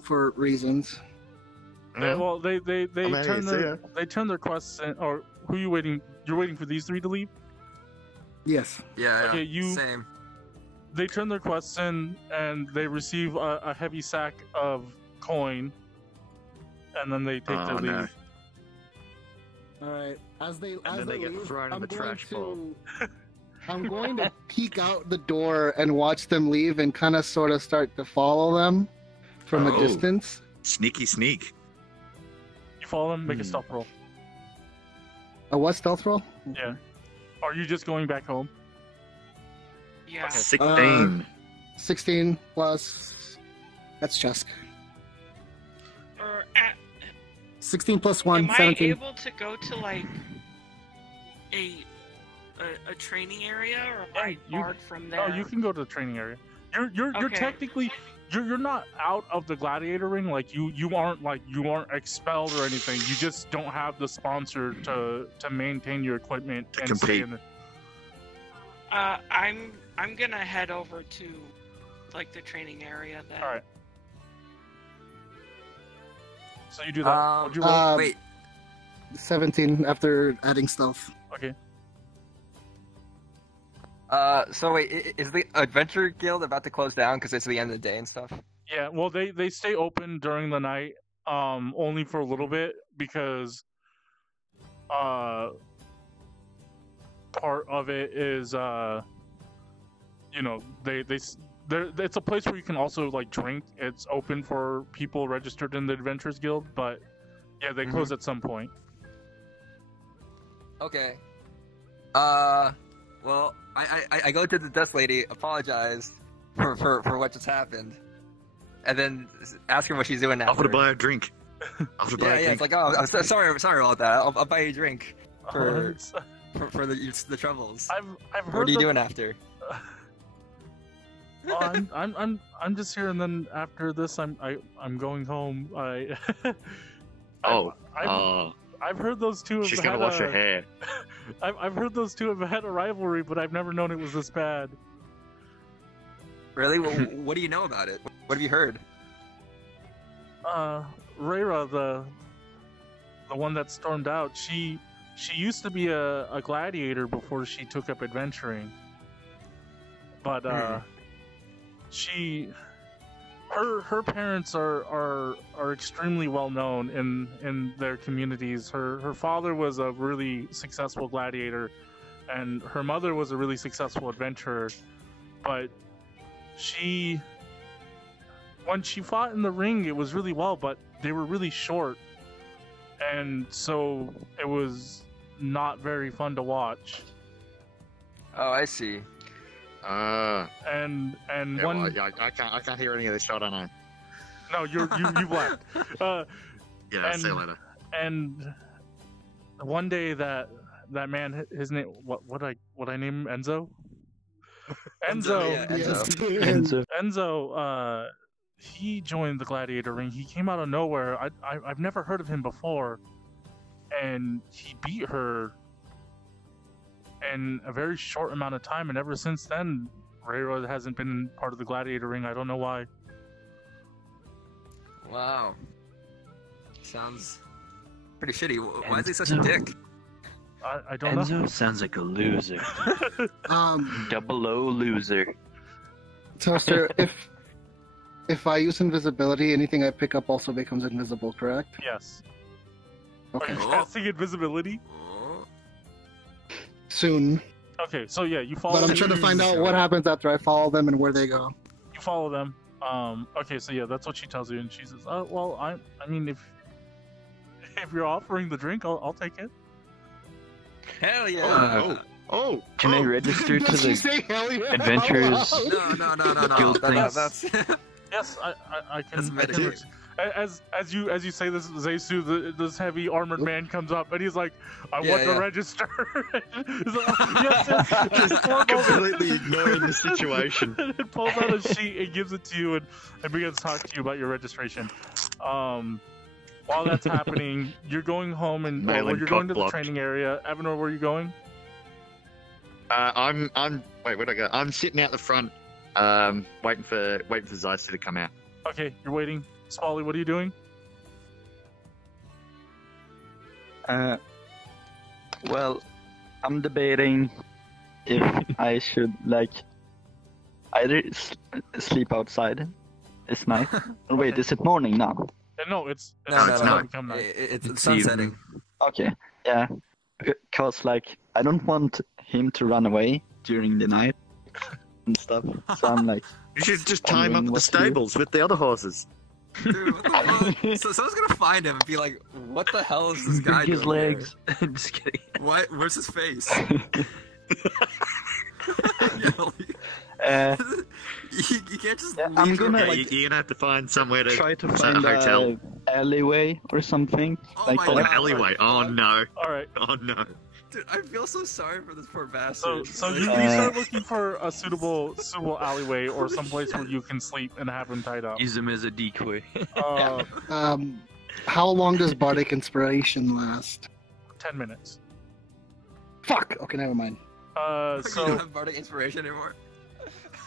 For reasons. Well, they I'm out turn here, see turn their quests in, or who are you waiting? You're waiting for these three to leave. Yes. Yeah. Okay, you- Same. They turn their quests in and they receive a heavy sack of coin, and then they take their Oh, leave. no. All right. As they then they get leave, thrown in I'm the going trash bowl. I'm going to peek out the door and watch them leave, and kind of sort of start to follow them from a Oh. distance. Sneaky sneak. You follow them, make a stealth roll. A what stealth roll? Yeah. Are you just going back home? Yeah. 16. 16 plus. That's Chusk. Or 16 plus 1, am I 17. able to go to like a training area, or am I barred from there? Oh, you can go to the training area. You're Okay. technically you're not out of the gladiator ring. Like you aren't expelled or anything. You just don't have the sponsor to maintain your equipment To and compete. stay in the. I'm gonna head over to like the training area then. All right. So you do that. What'd you roll? Wait. 17 after adding stealth. Okay. So wait, is the Adventure Guild about to close down because it's the end of the day and stuff? Yeah. Well, they stay open during the night, only for a little bit because, part of it is, it's a place where you can also like drink. It's open for people registered in the Adventurers Guild, but yeah, they close at some point. Okay. Well, I go to the desk lady, apologize for what just happened, and then ask her what she's doing now. Offer to buy a drink. Yeah, it's like, oh, I'm sorry about that. I'll buy you a drink for the troubles. I've heard. What are you doing after? I'm just here, and then after this, I'm going home. I've heard those two have She's had gonna wash her hair. I've heard those two have had a rivalry, but I've never known it was this bad. Really? What do you know about it? What have you heard? Reira, the one that stormed out, she used to be a gladiator before she took up adventuring. But her parents are extremely well known in their communities. Her father was a really successful gladiator, and her mother was a really successful adventurer. But when she fought in the ring, it was really well, but they were really short, and so it was not very fun to watch. Oh, I see. And yeah, one. Well, yeah, I can't hear any of this. So I don't know. No, you've left. Yeah, see you later. And one day that man, his name, what I name him? Enzo. Enzo. He joined the gladiator ring. He came out of nowhere. I've never heard of him before, and he beat her in a very short amount of time. And ever since then, Reira hasn't been part of the gladiator ring. I don't know why. Wow. Sounds pretty shitty. Why is he such a dick? I don't know. Enzo sounds like a loser. Double O loser. Toaster, if I use invisibility, anything I pick up also becomes invisible, correct? Yes. Okay. Are you casting invisibility? Soon. Okay, so yeah, you follow. But I'm trying to find out what happens after I follow them and where they go. You follow them. Okay, so yeah, that's what she tells you, and she says, well, I mean, if you're offering the drink, I'll take it." Hell yeah! Can I register to the Adventurers No. Guild thing? That's Yes, I can. That's meditating. As you say this, Zeisu, this heavy armored man comes up, and he's like, "I want to register." He's like, yes. Completely ignoring the situation. And pulls out a sheet and gives it to you, and begins to talk to you about your registration. While that's happening, you're going home, and Maellon you're going to the cock-blocked. training area. Evanor, where are you going? Wait, where'd I go? I'm sitting out the front, waiting for Zeisu to come out. Okay, you're waiting. Spoly, what are you doing? Well, I'm debating if I should either sleep outside. It's night. Or wait, is it morning now? No, it's no. become night. It's sun setting. Okay, yeah. Because I don't want him to run away during the night and stuff. So I'm like, You should just tie him up wondering at the what to do. stables with the other horses. Dude, what the fuck? So someone's gonna find him and be like, "What the hell is this guy Break his doing legs. Just kidding. here? What? Where's his face?" You can't just. Yeah, leave I'm him, gonna, Yeah, like, you're gonna have to find somewhere to try to set find a hotel. an alleyway or something. Oh like my Oh, an God. alleyway. Oh no. All right. Oh no. Dude, I feel so sorry for this poor So, bastard. so you start looking for a suitable alleyway or someplace where you can sleep and have him tied up. Use him as a decoy. How long does bardic inspiration last? 10 minutes. Fuck. Okay, never mind. You don't So have bardic inspiration anymore.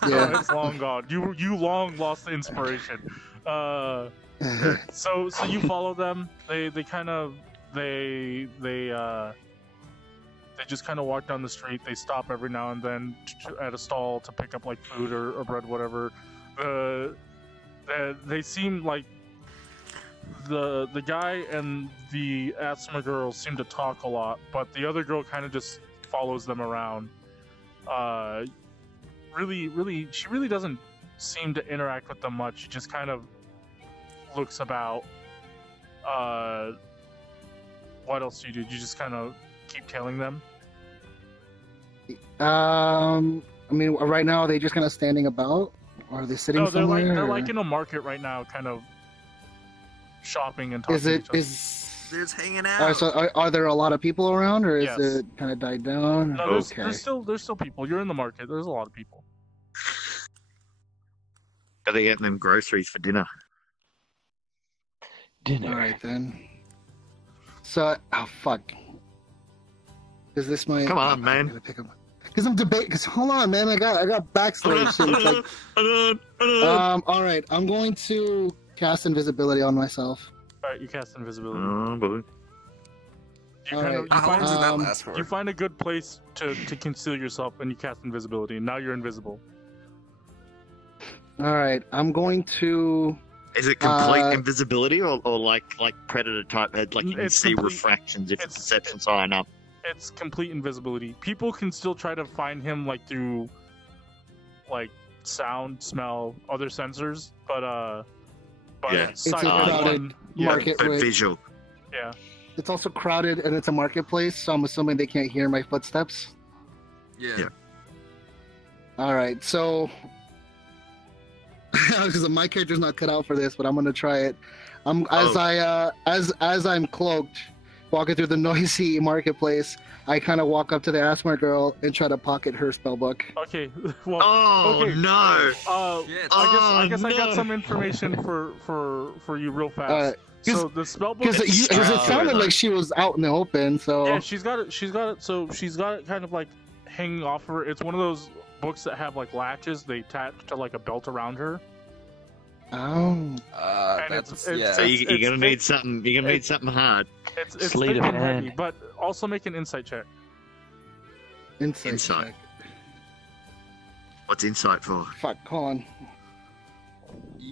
Yeah. it's long gone. You long lost the inspiration. So you follow them. They just kind of walk down the street. They stop every now and then at a stall to pick up like food or bread, whatever. They seem like the guy and the asthma girl seem to talk a lot, but the other girl kind of just follows them around. She really doesn't seem to interact with them much. She just kind of looks about. What else do you do? You just kind of keep tailing them? I mean, right now, are they just kind of standing about? Or are they sitting No, somewhere? they're or- like in a market right now, kind of shopping and talking. Is to it each other. They're just hanging out. Alright, so are there a lot of people around, or is Yes. it kind of died down? No, Okay. there's still people. You're in the market. There's a lot of people. Are they getting them groceries for dinner? Dinner. All right then. So, oh fuck. Is this my? Come on, I'm man. gonna pick up. Because I'm debating. Because hold on, man. I got backstory shit. It's like, all right. I'm going to cast invisibility on myself. All right, you cast invisibility. Oh, boy. You All kind right. of How long does that last for? you find a good place to conceal yourself, and you cast invisibility. And now you're invisible. All right. I'm going to. Is it complete invisibility or like predator type head? Like you can It's see complete- refractions if it's- perception's high enough. It's complete invisibility. People can still try to find him like through like sound, smell, other sensors, but Yeah. It's a silent crowded one, market. But Right? visual. yeah. It's also crowded and it's a marketplace, so I'm assuming they can't hear my footsteps. Yeah. All right, so because my character's not cut out for this, but I'm gonna try it. As I'm cloaked, walking through the noisy marketplace, I kind of walk up to the Asthma girl and try to pocket her spellbook. Okay. Well. Oh okay. no! Shit. I guess I got no. some information for you real fast. So the spellbook. Because it sounded like she was out in the open, so Yeah, she's got it. So she's got it kind of like hanging off her. It's one of those books that have like latches. They attach to like a belt around her. oh, That's it's- yeah. So you're gonna it's- need something. You're gonna need something hard. It's Sleight thick of and heavy, hand. but also make an insight check. insight. Insight. check. What's insight for? Fuck, hold on.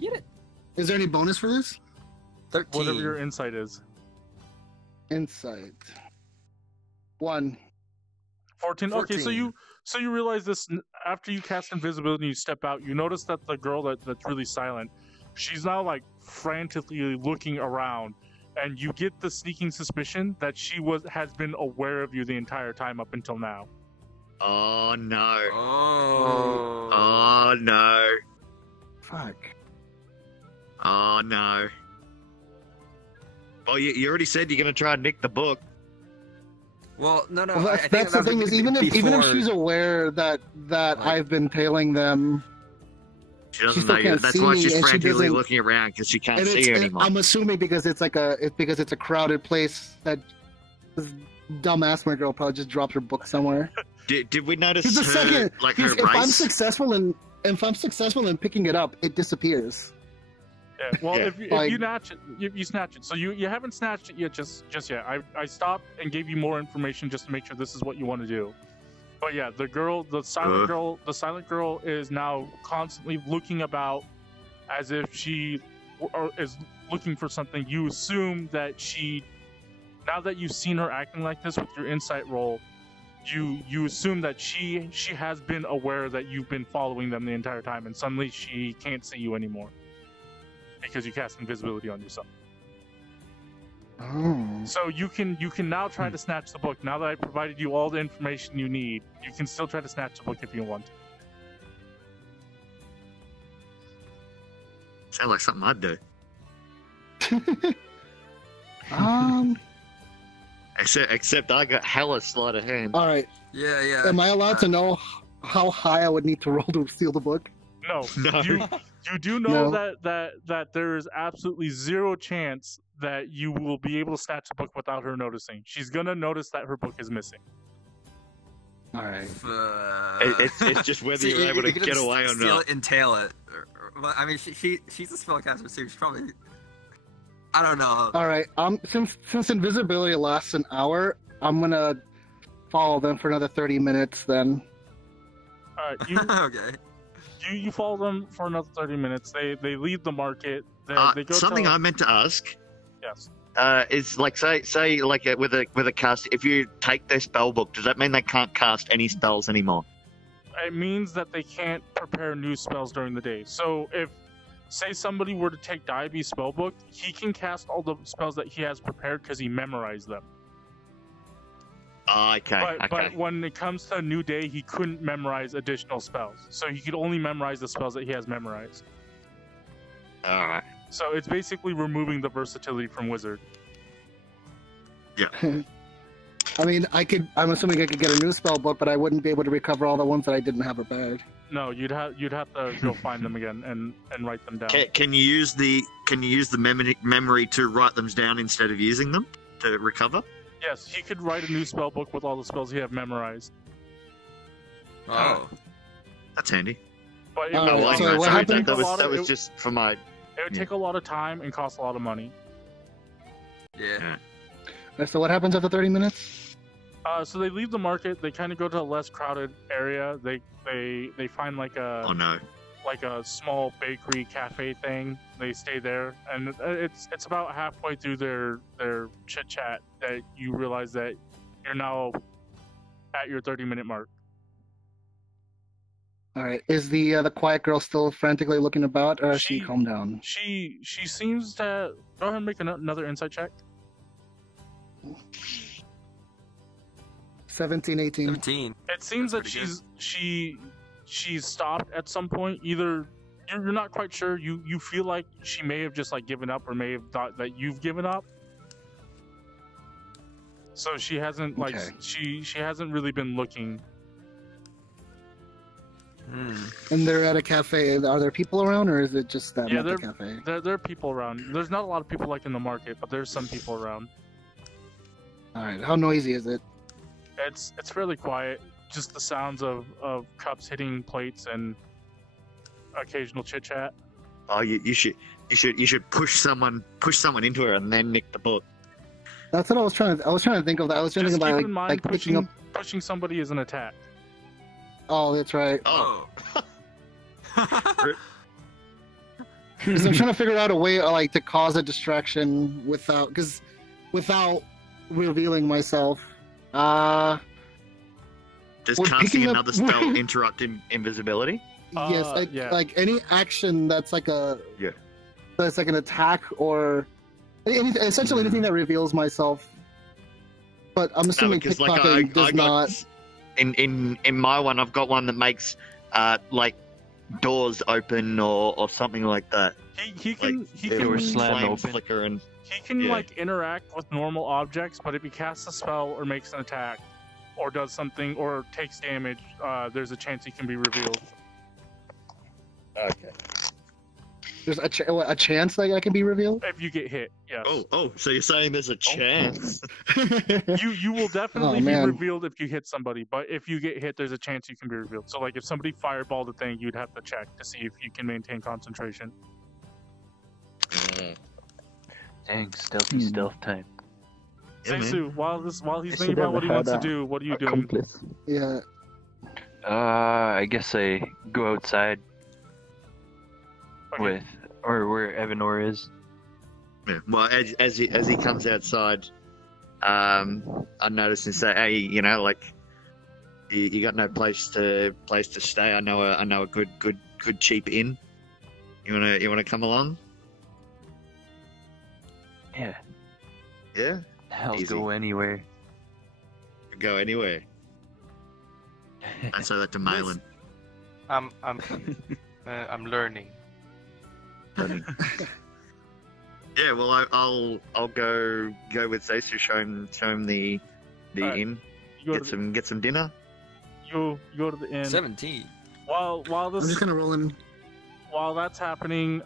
Get it. Is there any bonus for this? 13. Whatever your insight is. Insight. 1. 14. Okay, so 14. you realize this after you cast invisibility and you step out, you notice that the girl that's really silent, she's now like frantically looking around, and you get the sneaking suspicion that she has been aware of you the entire time up until now. Oh no! Oh. Oh no! Fuck. Oh no! Well, you already said you're gonna try and nick the book. Well, no. Well, I think that's the that was thing is even if before- she's aware that Like- I've been tailing them, She doesn't still know you. can't That's see why me, she's and she frantically doesn't- looking around because she can't and see you anymore. I'm assuming because it's a crowded place that this dumb Asthma girl probably just dropped her book somewhere. Did we notice Here's the her, second. like her If I'm race? successful in picking it up, it disappears. Yeah. Well, Yeah. if Like- you snatch it, you snatch it. So you haven't snatched it yet, just yet. I stopped and gave you more information just to make sure this is what you want to do. But yeah, the silent girl is now constantly looking about as if she is looking for something. You assume that now that you've seen her acting like this with your insight roll, you assume that she has been aware that you've been following them the entire time, and suddenly she can't see you anymore because you cast invisibility on yourself. Oh. So you can now try to snatch the book. Now that I provided you all the information you need, you can still try to snatch the book if you want. Sounds like something I'd do. Except I got hella sleight of hand. All right. Yeah. Am I allowed to know how high I would need to roll to steal the book? No, No. you do know No. that there is absolutely zero chance that you will be able to snatch the book without her noticing. She's gonna notice that her book is missing. All right. It's just whether you're able to get away or steal not. it and tail it. Well, I mean, she's a spellcaster, so she's probably. I don't know. All right. Since invisibility lasts an hour, I'm gonna follow them for another 30 minutes. Then. All right, you Okay. you follow them for another 30 minutes. They leave the market. They go Something to, I meant to ask yes. is like say like with a cast. If you take their spell book, does that mean they can't cast any spells anymore? It means that they can't prepare new spells during the day. So if, say, somebody were to take Dyabie's spellbook, he can cast all the spells that he has prepared because he memorized them. But when it comes to a new day, he couldn't memorize additional spells. So he could only memorize the spells that he has memorized. Alright. So it's basically removing the versatility from Wizard. Yeah. I mean, I'm assuming I could get a new spell book, but I wouldn't be able to recover all the ones that I didn't have prepared. No, you'd have to go find them again and write them down. Can you use the memory to write them down instead of using them to recover? Yes, he could write a new spell book with all the spells he have memorized. Oh, that's handy. But that was just for my. It would take a lot of time and cost a lot of money. Yeah. So what happens after 30 minutes? So they leave the market. They kind of go to a less crowded area. They find like a like a small bakery cafe thing. They stay there, and it's about halfway through their chit chat that you realize that you're now at your 30-minute mark. All right. Is the quiet girl still frantically looking about, or has she calmed down? She seems to go ahead and make another insight check. 17, 18. 17. It seems that she's stopped at some point. Either you're not quite sure. You feel like she may have just like given up, or may have thought that you've given up. So she hasn't she hasn't really been looking. And they're at a cafe. Are there people around, or is it just them at the there cafe? there are people around. There's not a lot of people like in the market, but there's some people around. All right. How noisy is it? It's fairly quiet. Just the sounds of cups hitting plates and occasional chit chat. Oh, you should push someone into her and then nick the book. That's what I was trying to think of. That I was trying to think about like picking up. Pushing somebody is an attack. Oh, that's right. Oh. Because I'm trying to figure out a way like to cause a distraction without revealing myself. Does casting another spell interrupt invisibility? Yes, like any action that's like an attack or essentially anything that reveals myself. But I'm assuming pickpocketing does not. In my one, I've got one that makes like doors open or something like that. He can slam open. Flicker and he can like interact with normal objects, but if he casts a spell or makes an attack or does something or takes damage, there's a chance he can be revealed. Okay. There's a chance that I can be revealed? If you get hit, yes. Oh, so you're saying there's a chance? You will definitely be revealed if you hit somebody, but if you get hit, there's a chance you can be revealed. So like if somebody fireballed a thing, you'd have to check to see if you can maintain concentration. Dang, stealth time. Zeisu, while he's thinking about what he wants to do, what are you doing? Yeah. I guess I go outside with, or where Evanor is. Yeah. Well, as he comes outside, I notice and say, "Hey, like you got no place to stay. I know a good cheap inn. You wanna come along?" Yeah. Yeah. I'll Easy. go anywhere. Go anywhere. I say that to Maellon. I'm learning. Yeah, well, I'll go with Zeisu, show him the inn, get some dinner. You go to the inn. 17. While this, I'm just gonna roll in. While that's happening,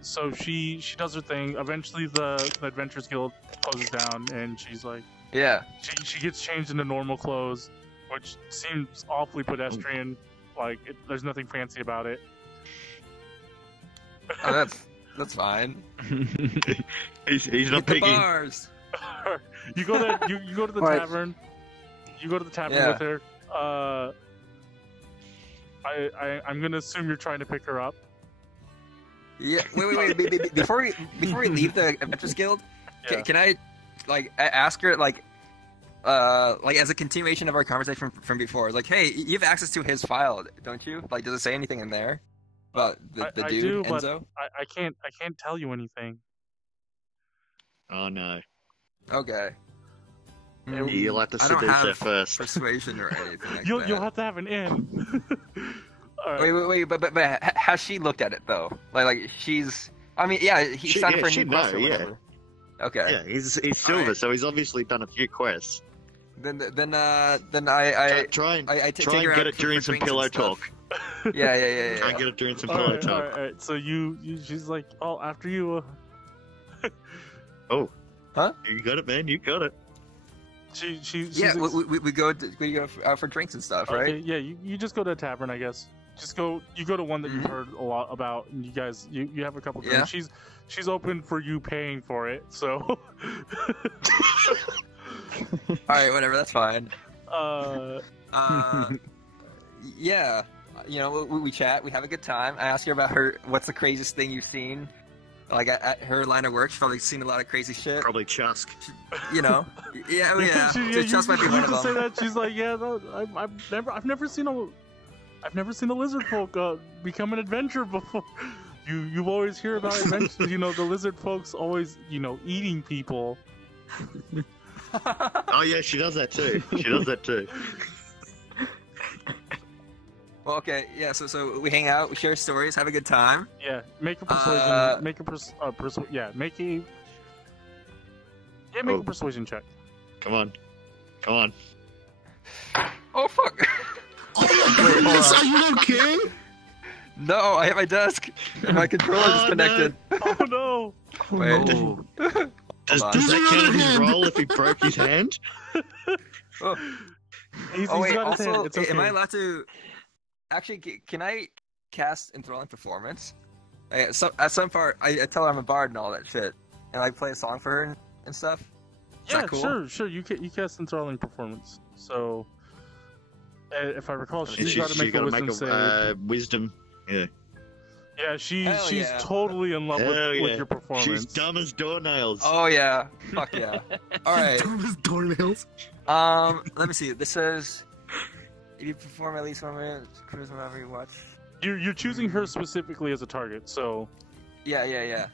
so she does her thing. Eventually, the Adventurers Guild closes down, and she's like, yeah, she gets changed into normal clothes, which seems awfully pedestrian. Like there's nothing fancy about it. Oh, that's fine. he's not picky. Bars. you go to the tavern. You go to the tavern with her. I'm gonna assume you're trying to pick her up. Yeah. Wait. Before we leave the Adventurers Guild, can I ask her like like as a continuation of our conversation from before, like, hey, you have access to his file, don't you? Like, does it say anything in there about the I dude, do, Enzo? but I can't tell you anything. Oh no. Okay. You'll have to I don't seduce her have first. persuasion or anything like You'll that. have to have an in. All right. Wait, but has she looked at it though? Like she's. I mean, yeah, he signed up for a new quest or whatever. Okay. Yeah, he's silver, so he's obviously done a few quests. Then I try and take get her out it for during some drinks and pillow stuff. talk. Yeah. Try and get it during some All pillow right, talk. all right. So you she's like, oh, after you. Oh. Huh? You got it, man. You got it. She's Yeah, we go out for drinks and stuff, right? Okay, yeah, you just go to a tavern, I guess. You go to one that you've heard a lot about, and you guys you have a couple drinks. Yeah. She's open for you paying for it, so. All right, whatever, that's fine. Yeah, you know, we chat, we have a good time. I ask her about what's the craziest thing you've seen, like at her line of work. She's probably seen a lot of crazy shit. Probably Chusk. You know, yeah. Chusk might be one of them. Say that she's like, yeah, no, I've never seen a lizard folk become an adventurer before. You've always hear about adventures. You know, the lizard folks always, eating people. Oh yeah, she does that too. Well, okay, yeah. So we hang out, we share stories, have a good time. Yeah, make a persuasion. Make a persuasion check. Come on. Oh fuck! Are you okay? No, I have my desk and my controller disconnected. Oh no! Wait. Does that count as his roll if he broke his hand? Oh wait. got his hand. Also, It's okay. am I allowed to? Actually, can I cast enthralling performance? At some part, I tell her I'm a bard and all that shit, and I play a song for her and stuff. Is Yeah, that cool? sure. You cast enthralling performance. So, if I recall, she's She got to make a wisdom save. Wisdom. Yeah. Yeah, Hell she's yeah. totally in love with your performance. She's dumb as doornails. Oh yeah, fuck yeah. All right. Dumb as doornails. Let me see. This says if you perform at least 1 minute, cruise whenever you watch. You're choosing her specifically as a target, so. Yeah.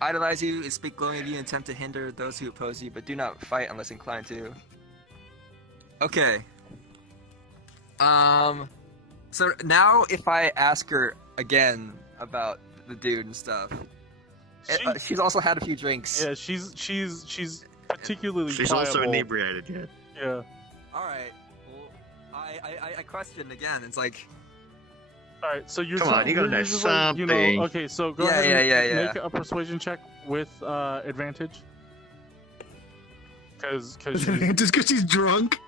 Idolize you and speak glowing of you and attempt to hinder those who oppose you, but do not fight unless inclined to. Okay. So now if I ask her again about the dude and stuff, she's also had a few drinks. Yeah, she's particularly. She's pliable. also inebriated. Yeah. All right. Well, I question again. It's like. All right, so you're. Come on, you gotta know something. Okay, so go ahead and Yeah. make a persuasion check with advantage. Because Just because she's drunk.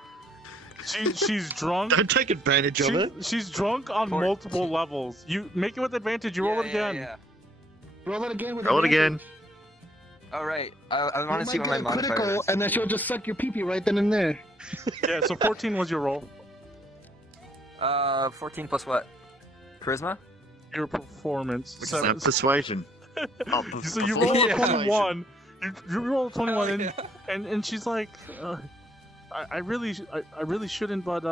She's drunk. Don't take advantage of it. She's drunk on multiple levels. You make it with advantage. You roll it again. Yeah. Roll it again. Roll it again. All right. I want to see what my modifier critical, is. and then she'll just suck your pee-pee right then and there. Yeah. So 14 was your roll. 14 plus what? Charisma? Your performance. Which is persuasion. So you roll a 21. You roll a 21, Oh, yeah. and she's like, I really shouldn't, but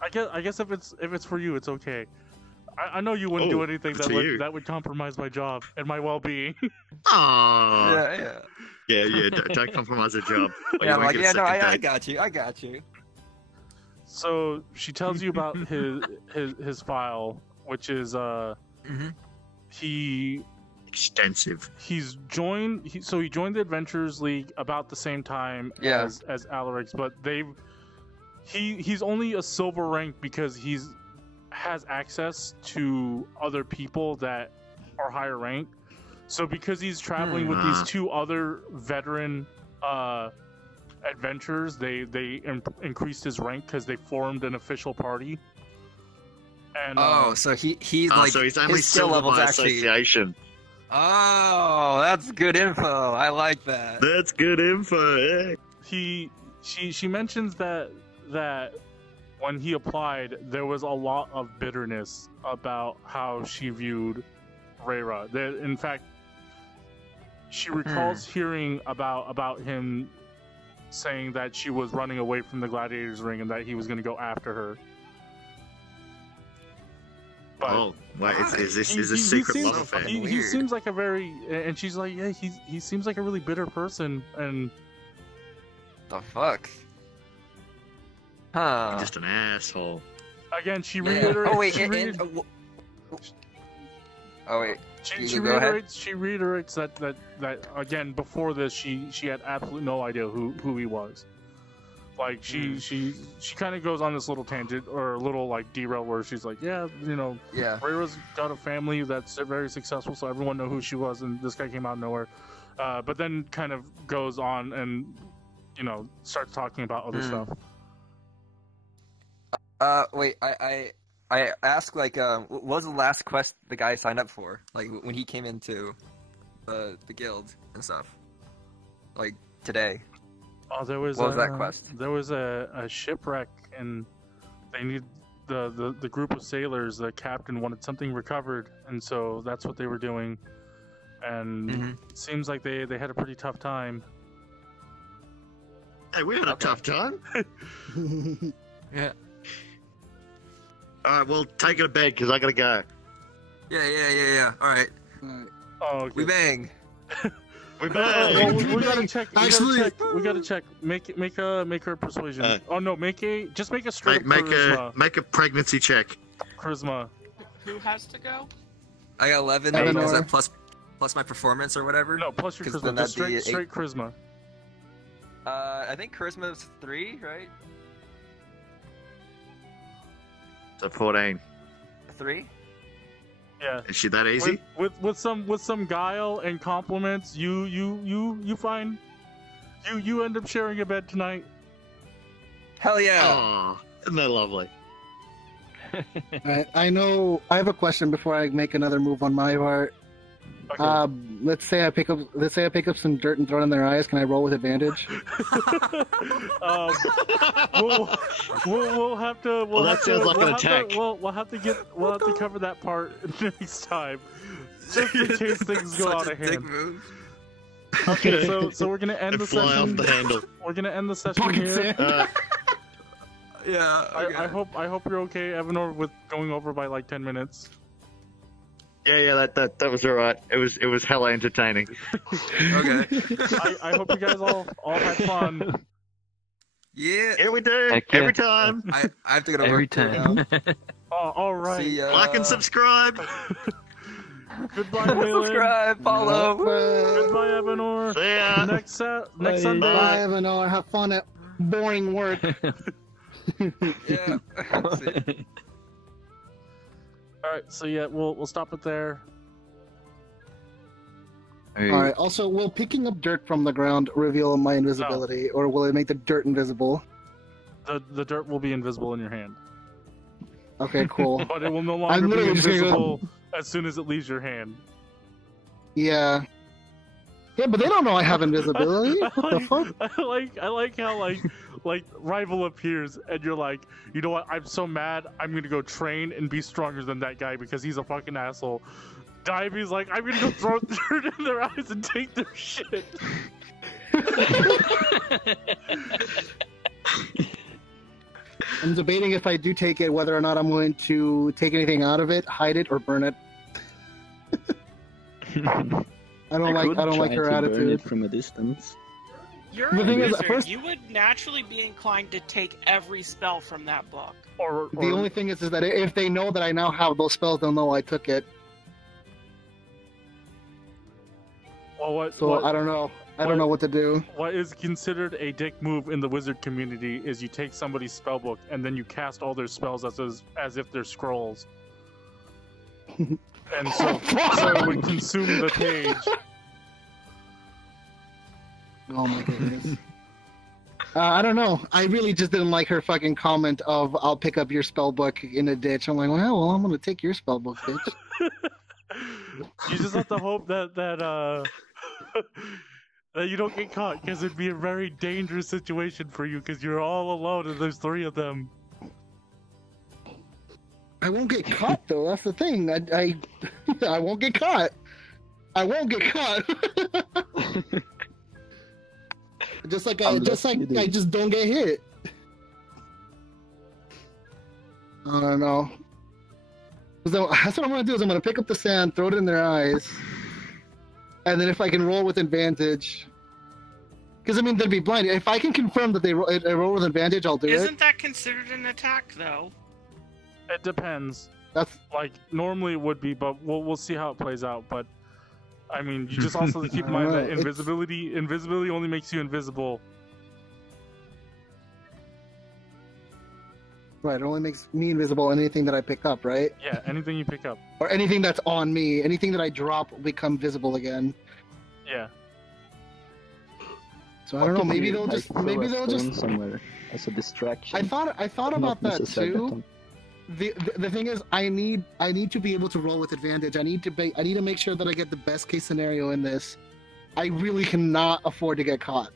I guess if it's for you, it's okay. I know you wouldn't do anything that would compromise my job and my well-being. Aww. Yeah. Don't compromise a job. Yeah, I'm like, yeah, no, I got you. So she tells you about his file, which is he extensive. He joined the Adventurers League about the same time as Alareiks, but he's only a silver rank because has access to other people that are higher ranked. So because he's traveling with these two other veteran adventurers, they increased his rank because they formed an official party. And so he's like so he's only his skill silver levels by actually. association. Oh, that's good info. I like that. That's good info. She mentions that when he applied, there was a lot of bitterness about how she viewed Reira. In fact, she recalls hearing about him saying that she was running away from the gladiators ring and that he was going to go after her. But wait, is this a he secret seems, love affair? he seems like a very, and she's like, yeah, he seems like a really bitter person, and The fuck? Huh. Just an asshole. again, she Yeah. reiterates. Oh wait, she, oh wait. she Go ahead. reiterates that again before this she had absolutely no idea who he was. Like she kind of goes on this little tangent or a little like derail where she's like, yeah, Reira's got a family that's very successful, so everyone know who she was, and this guy came out of nowhere. But then kind of goes on and starts talking about other stuff. Wait, I asked, like, what was the last quest the guy signed up for? Like, when he came into the guild and stuff? Like, today. Oh, there was What was that quest? There was a shipwreck, and they need the group of sailors. The captain wanted something recovered, and so that's what they were doing. And it seems like they had a pretty tough time. Hey, we had a tough time. Yeah. Alright, well, take it to bed, because I gotta go. Yeah. Alright. Oh, okay. We bang. We Well, bang. we gotta check. Actually- We gotta check. Make her persuasion. Make a straight Make charisma. a pregnancy check. Charisma. Who has to go? I got 11. Evanor. Is that plus my performance or whatever? No, plus your 'Cause charisma. then Just that'd be straight charisma. I think charisma is 3, right? So 14. 3? Yeah. Is she that easy? With some guile and compliments, you find you end up sharing a bed tonight. Hell yeah! Oh, isn't that lovely? I know. I have a question before I make another move on my part. Okay. Let's say I pick up some dirt and throw it in their eyes. Can I roll with advantage? We'll have to. Well, that sounds like an attack. We'll have to cover that part next time, just in case things go out of Dick hand. move. Okay, so we're gonna end the Fly off session. the handle. We're gonna end the session Pocket here. sand. Yeah. Okay. I hope you're okay, Evanor, with going over by like 10 minutes. Yeah, that was alright. It was hella entertaining. Okay. I hope you guys all had fun. Yeah. Yeah, we do. Heck yeah. Every time. I have to go to Every work too time. now. Oh, all right. See ya. Like and subscribe. Goodbye, Maellon. Subscribe, follow. Goodbye, Evanor. See ya. Next Bye, Sunday. Evanor. Have fun at boring work. Yeah. See. All right, so yeah, we'll stop it there. All right. Also, will picking up dirt from the ground reveal my invisibility, or will it make the dirt invisible? The dirt will be invisible in your hand, Okay, cool. but it will no I'm longer be literally just gonna go- invisible as soon as it leaves your hand. Yeah. Yeah, but they don't know I have invisibility. What the fuck? I like how like rival appears and you're like, you know what? I'm so mad. I'm gonna go train and be stronger than that guy because he's a fucking asshole. Dyabie's like, I'm gonna go throw dirt in their eyes and take their shit. I'm debating if I do take it, whether or not I'm going to take anything out of it, hide it, or burn it. I don't like her attitude. From a distance. You're The a thing is, wizard. first- You would naturally be inclined to take every spell from that book. Or The only thing is that if they know that I now have those spells, they'll know I took it. well, what, So what, I don't know. I don't know what to do. what is considered a dick move in the wizard community is you take somebody's spellbook and then you cast all their spells as if they're scrolls. And so it would consume the page. Oh my goodness. I don't know. I really just didn't like her fucking comment of "I'll pick up your spellbook in a ditch." I'm like, well, I'm gonna take your spellbook, bitch. You just have to hope that that you don't get caught, because it'd be a very dangerous situation for you, because you're all alone and there's 3 of them. I won't get caught though. That's the thing. I won't get caught. I won't get caught. Just like Unless you do. I just don't get hit. I don't know. So that's what I'm gonna do. Is I'm gonna pick up the sand, throw it in their eyes, and then if I can roll with advantage, because I mean they'd be blind. If I can confirm that they roll with advantage, I'll do it. Isn't that considered an attack, though? It depends. That's like normally it would be, but we'll see how it plays out. But I mean, you just also keep in mind that invisibility only makes you invisible. Right, it only makes me invisible. Anything that I pick up, right? Yeah, anything you pick up. Or anything that's on me. Anything that I drop will become visible again. Yeah. So I don't know. Maybe they'll Like, just. throw Maybe a they'll stone just. somewhere as a distraction. I thought about Not that necessarily too. The thing is, I need to be able to roll with advantage. I need to make sure that I get the best case scenario in this. I really cannot afford to get caught.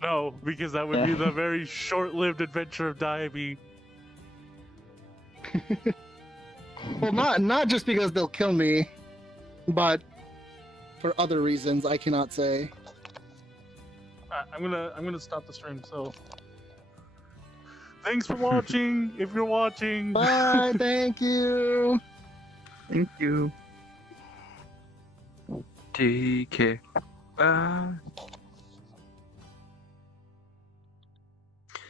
No, because that would be the very short-lived adventure of Dyabie. Well, not just because they'll kill me, but for other reasons I cannot say. I'm gonna stop the stream. So, thanks for watching. If you're watching, bye. Thank you. Thank you. Take care. Bye.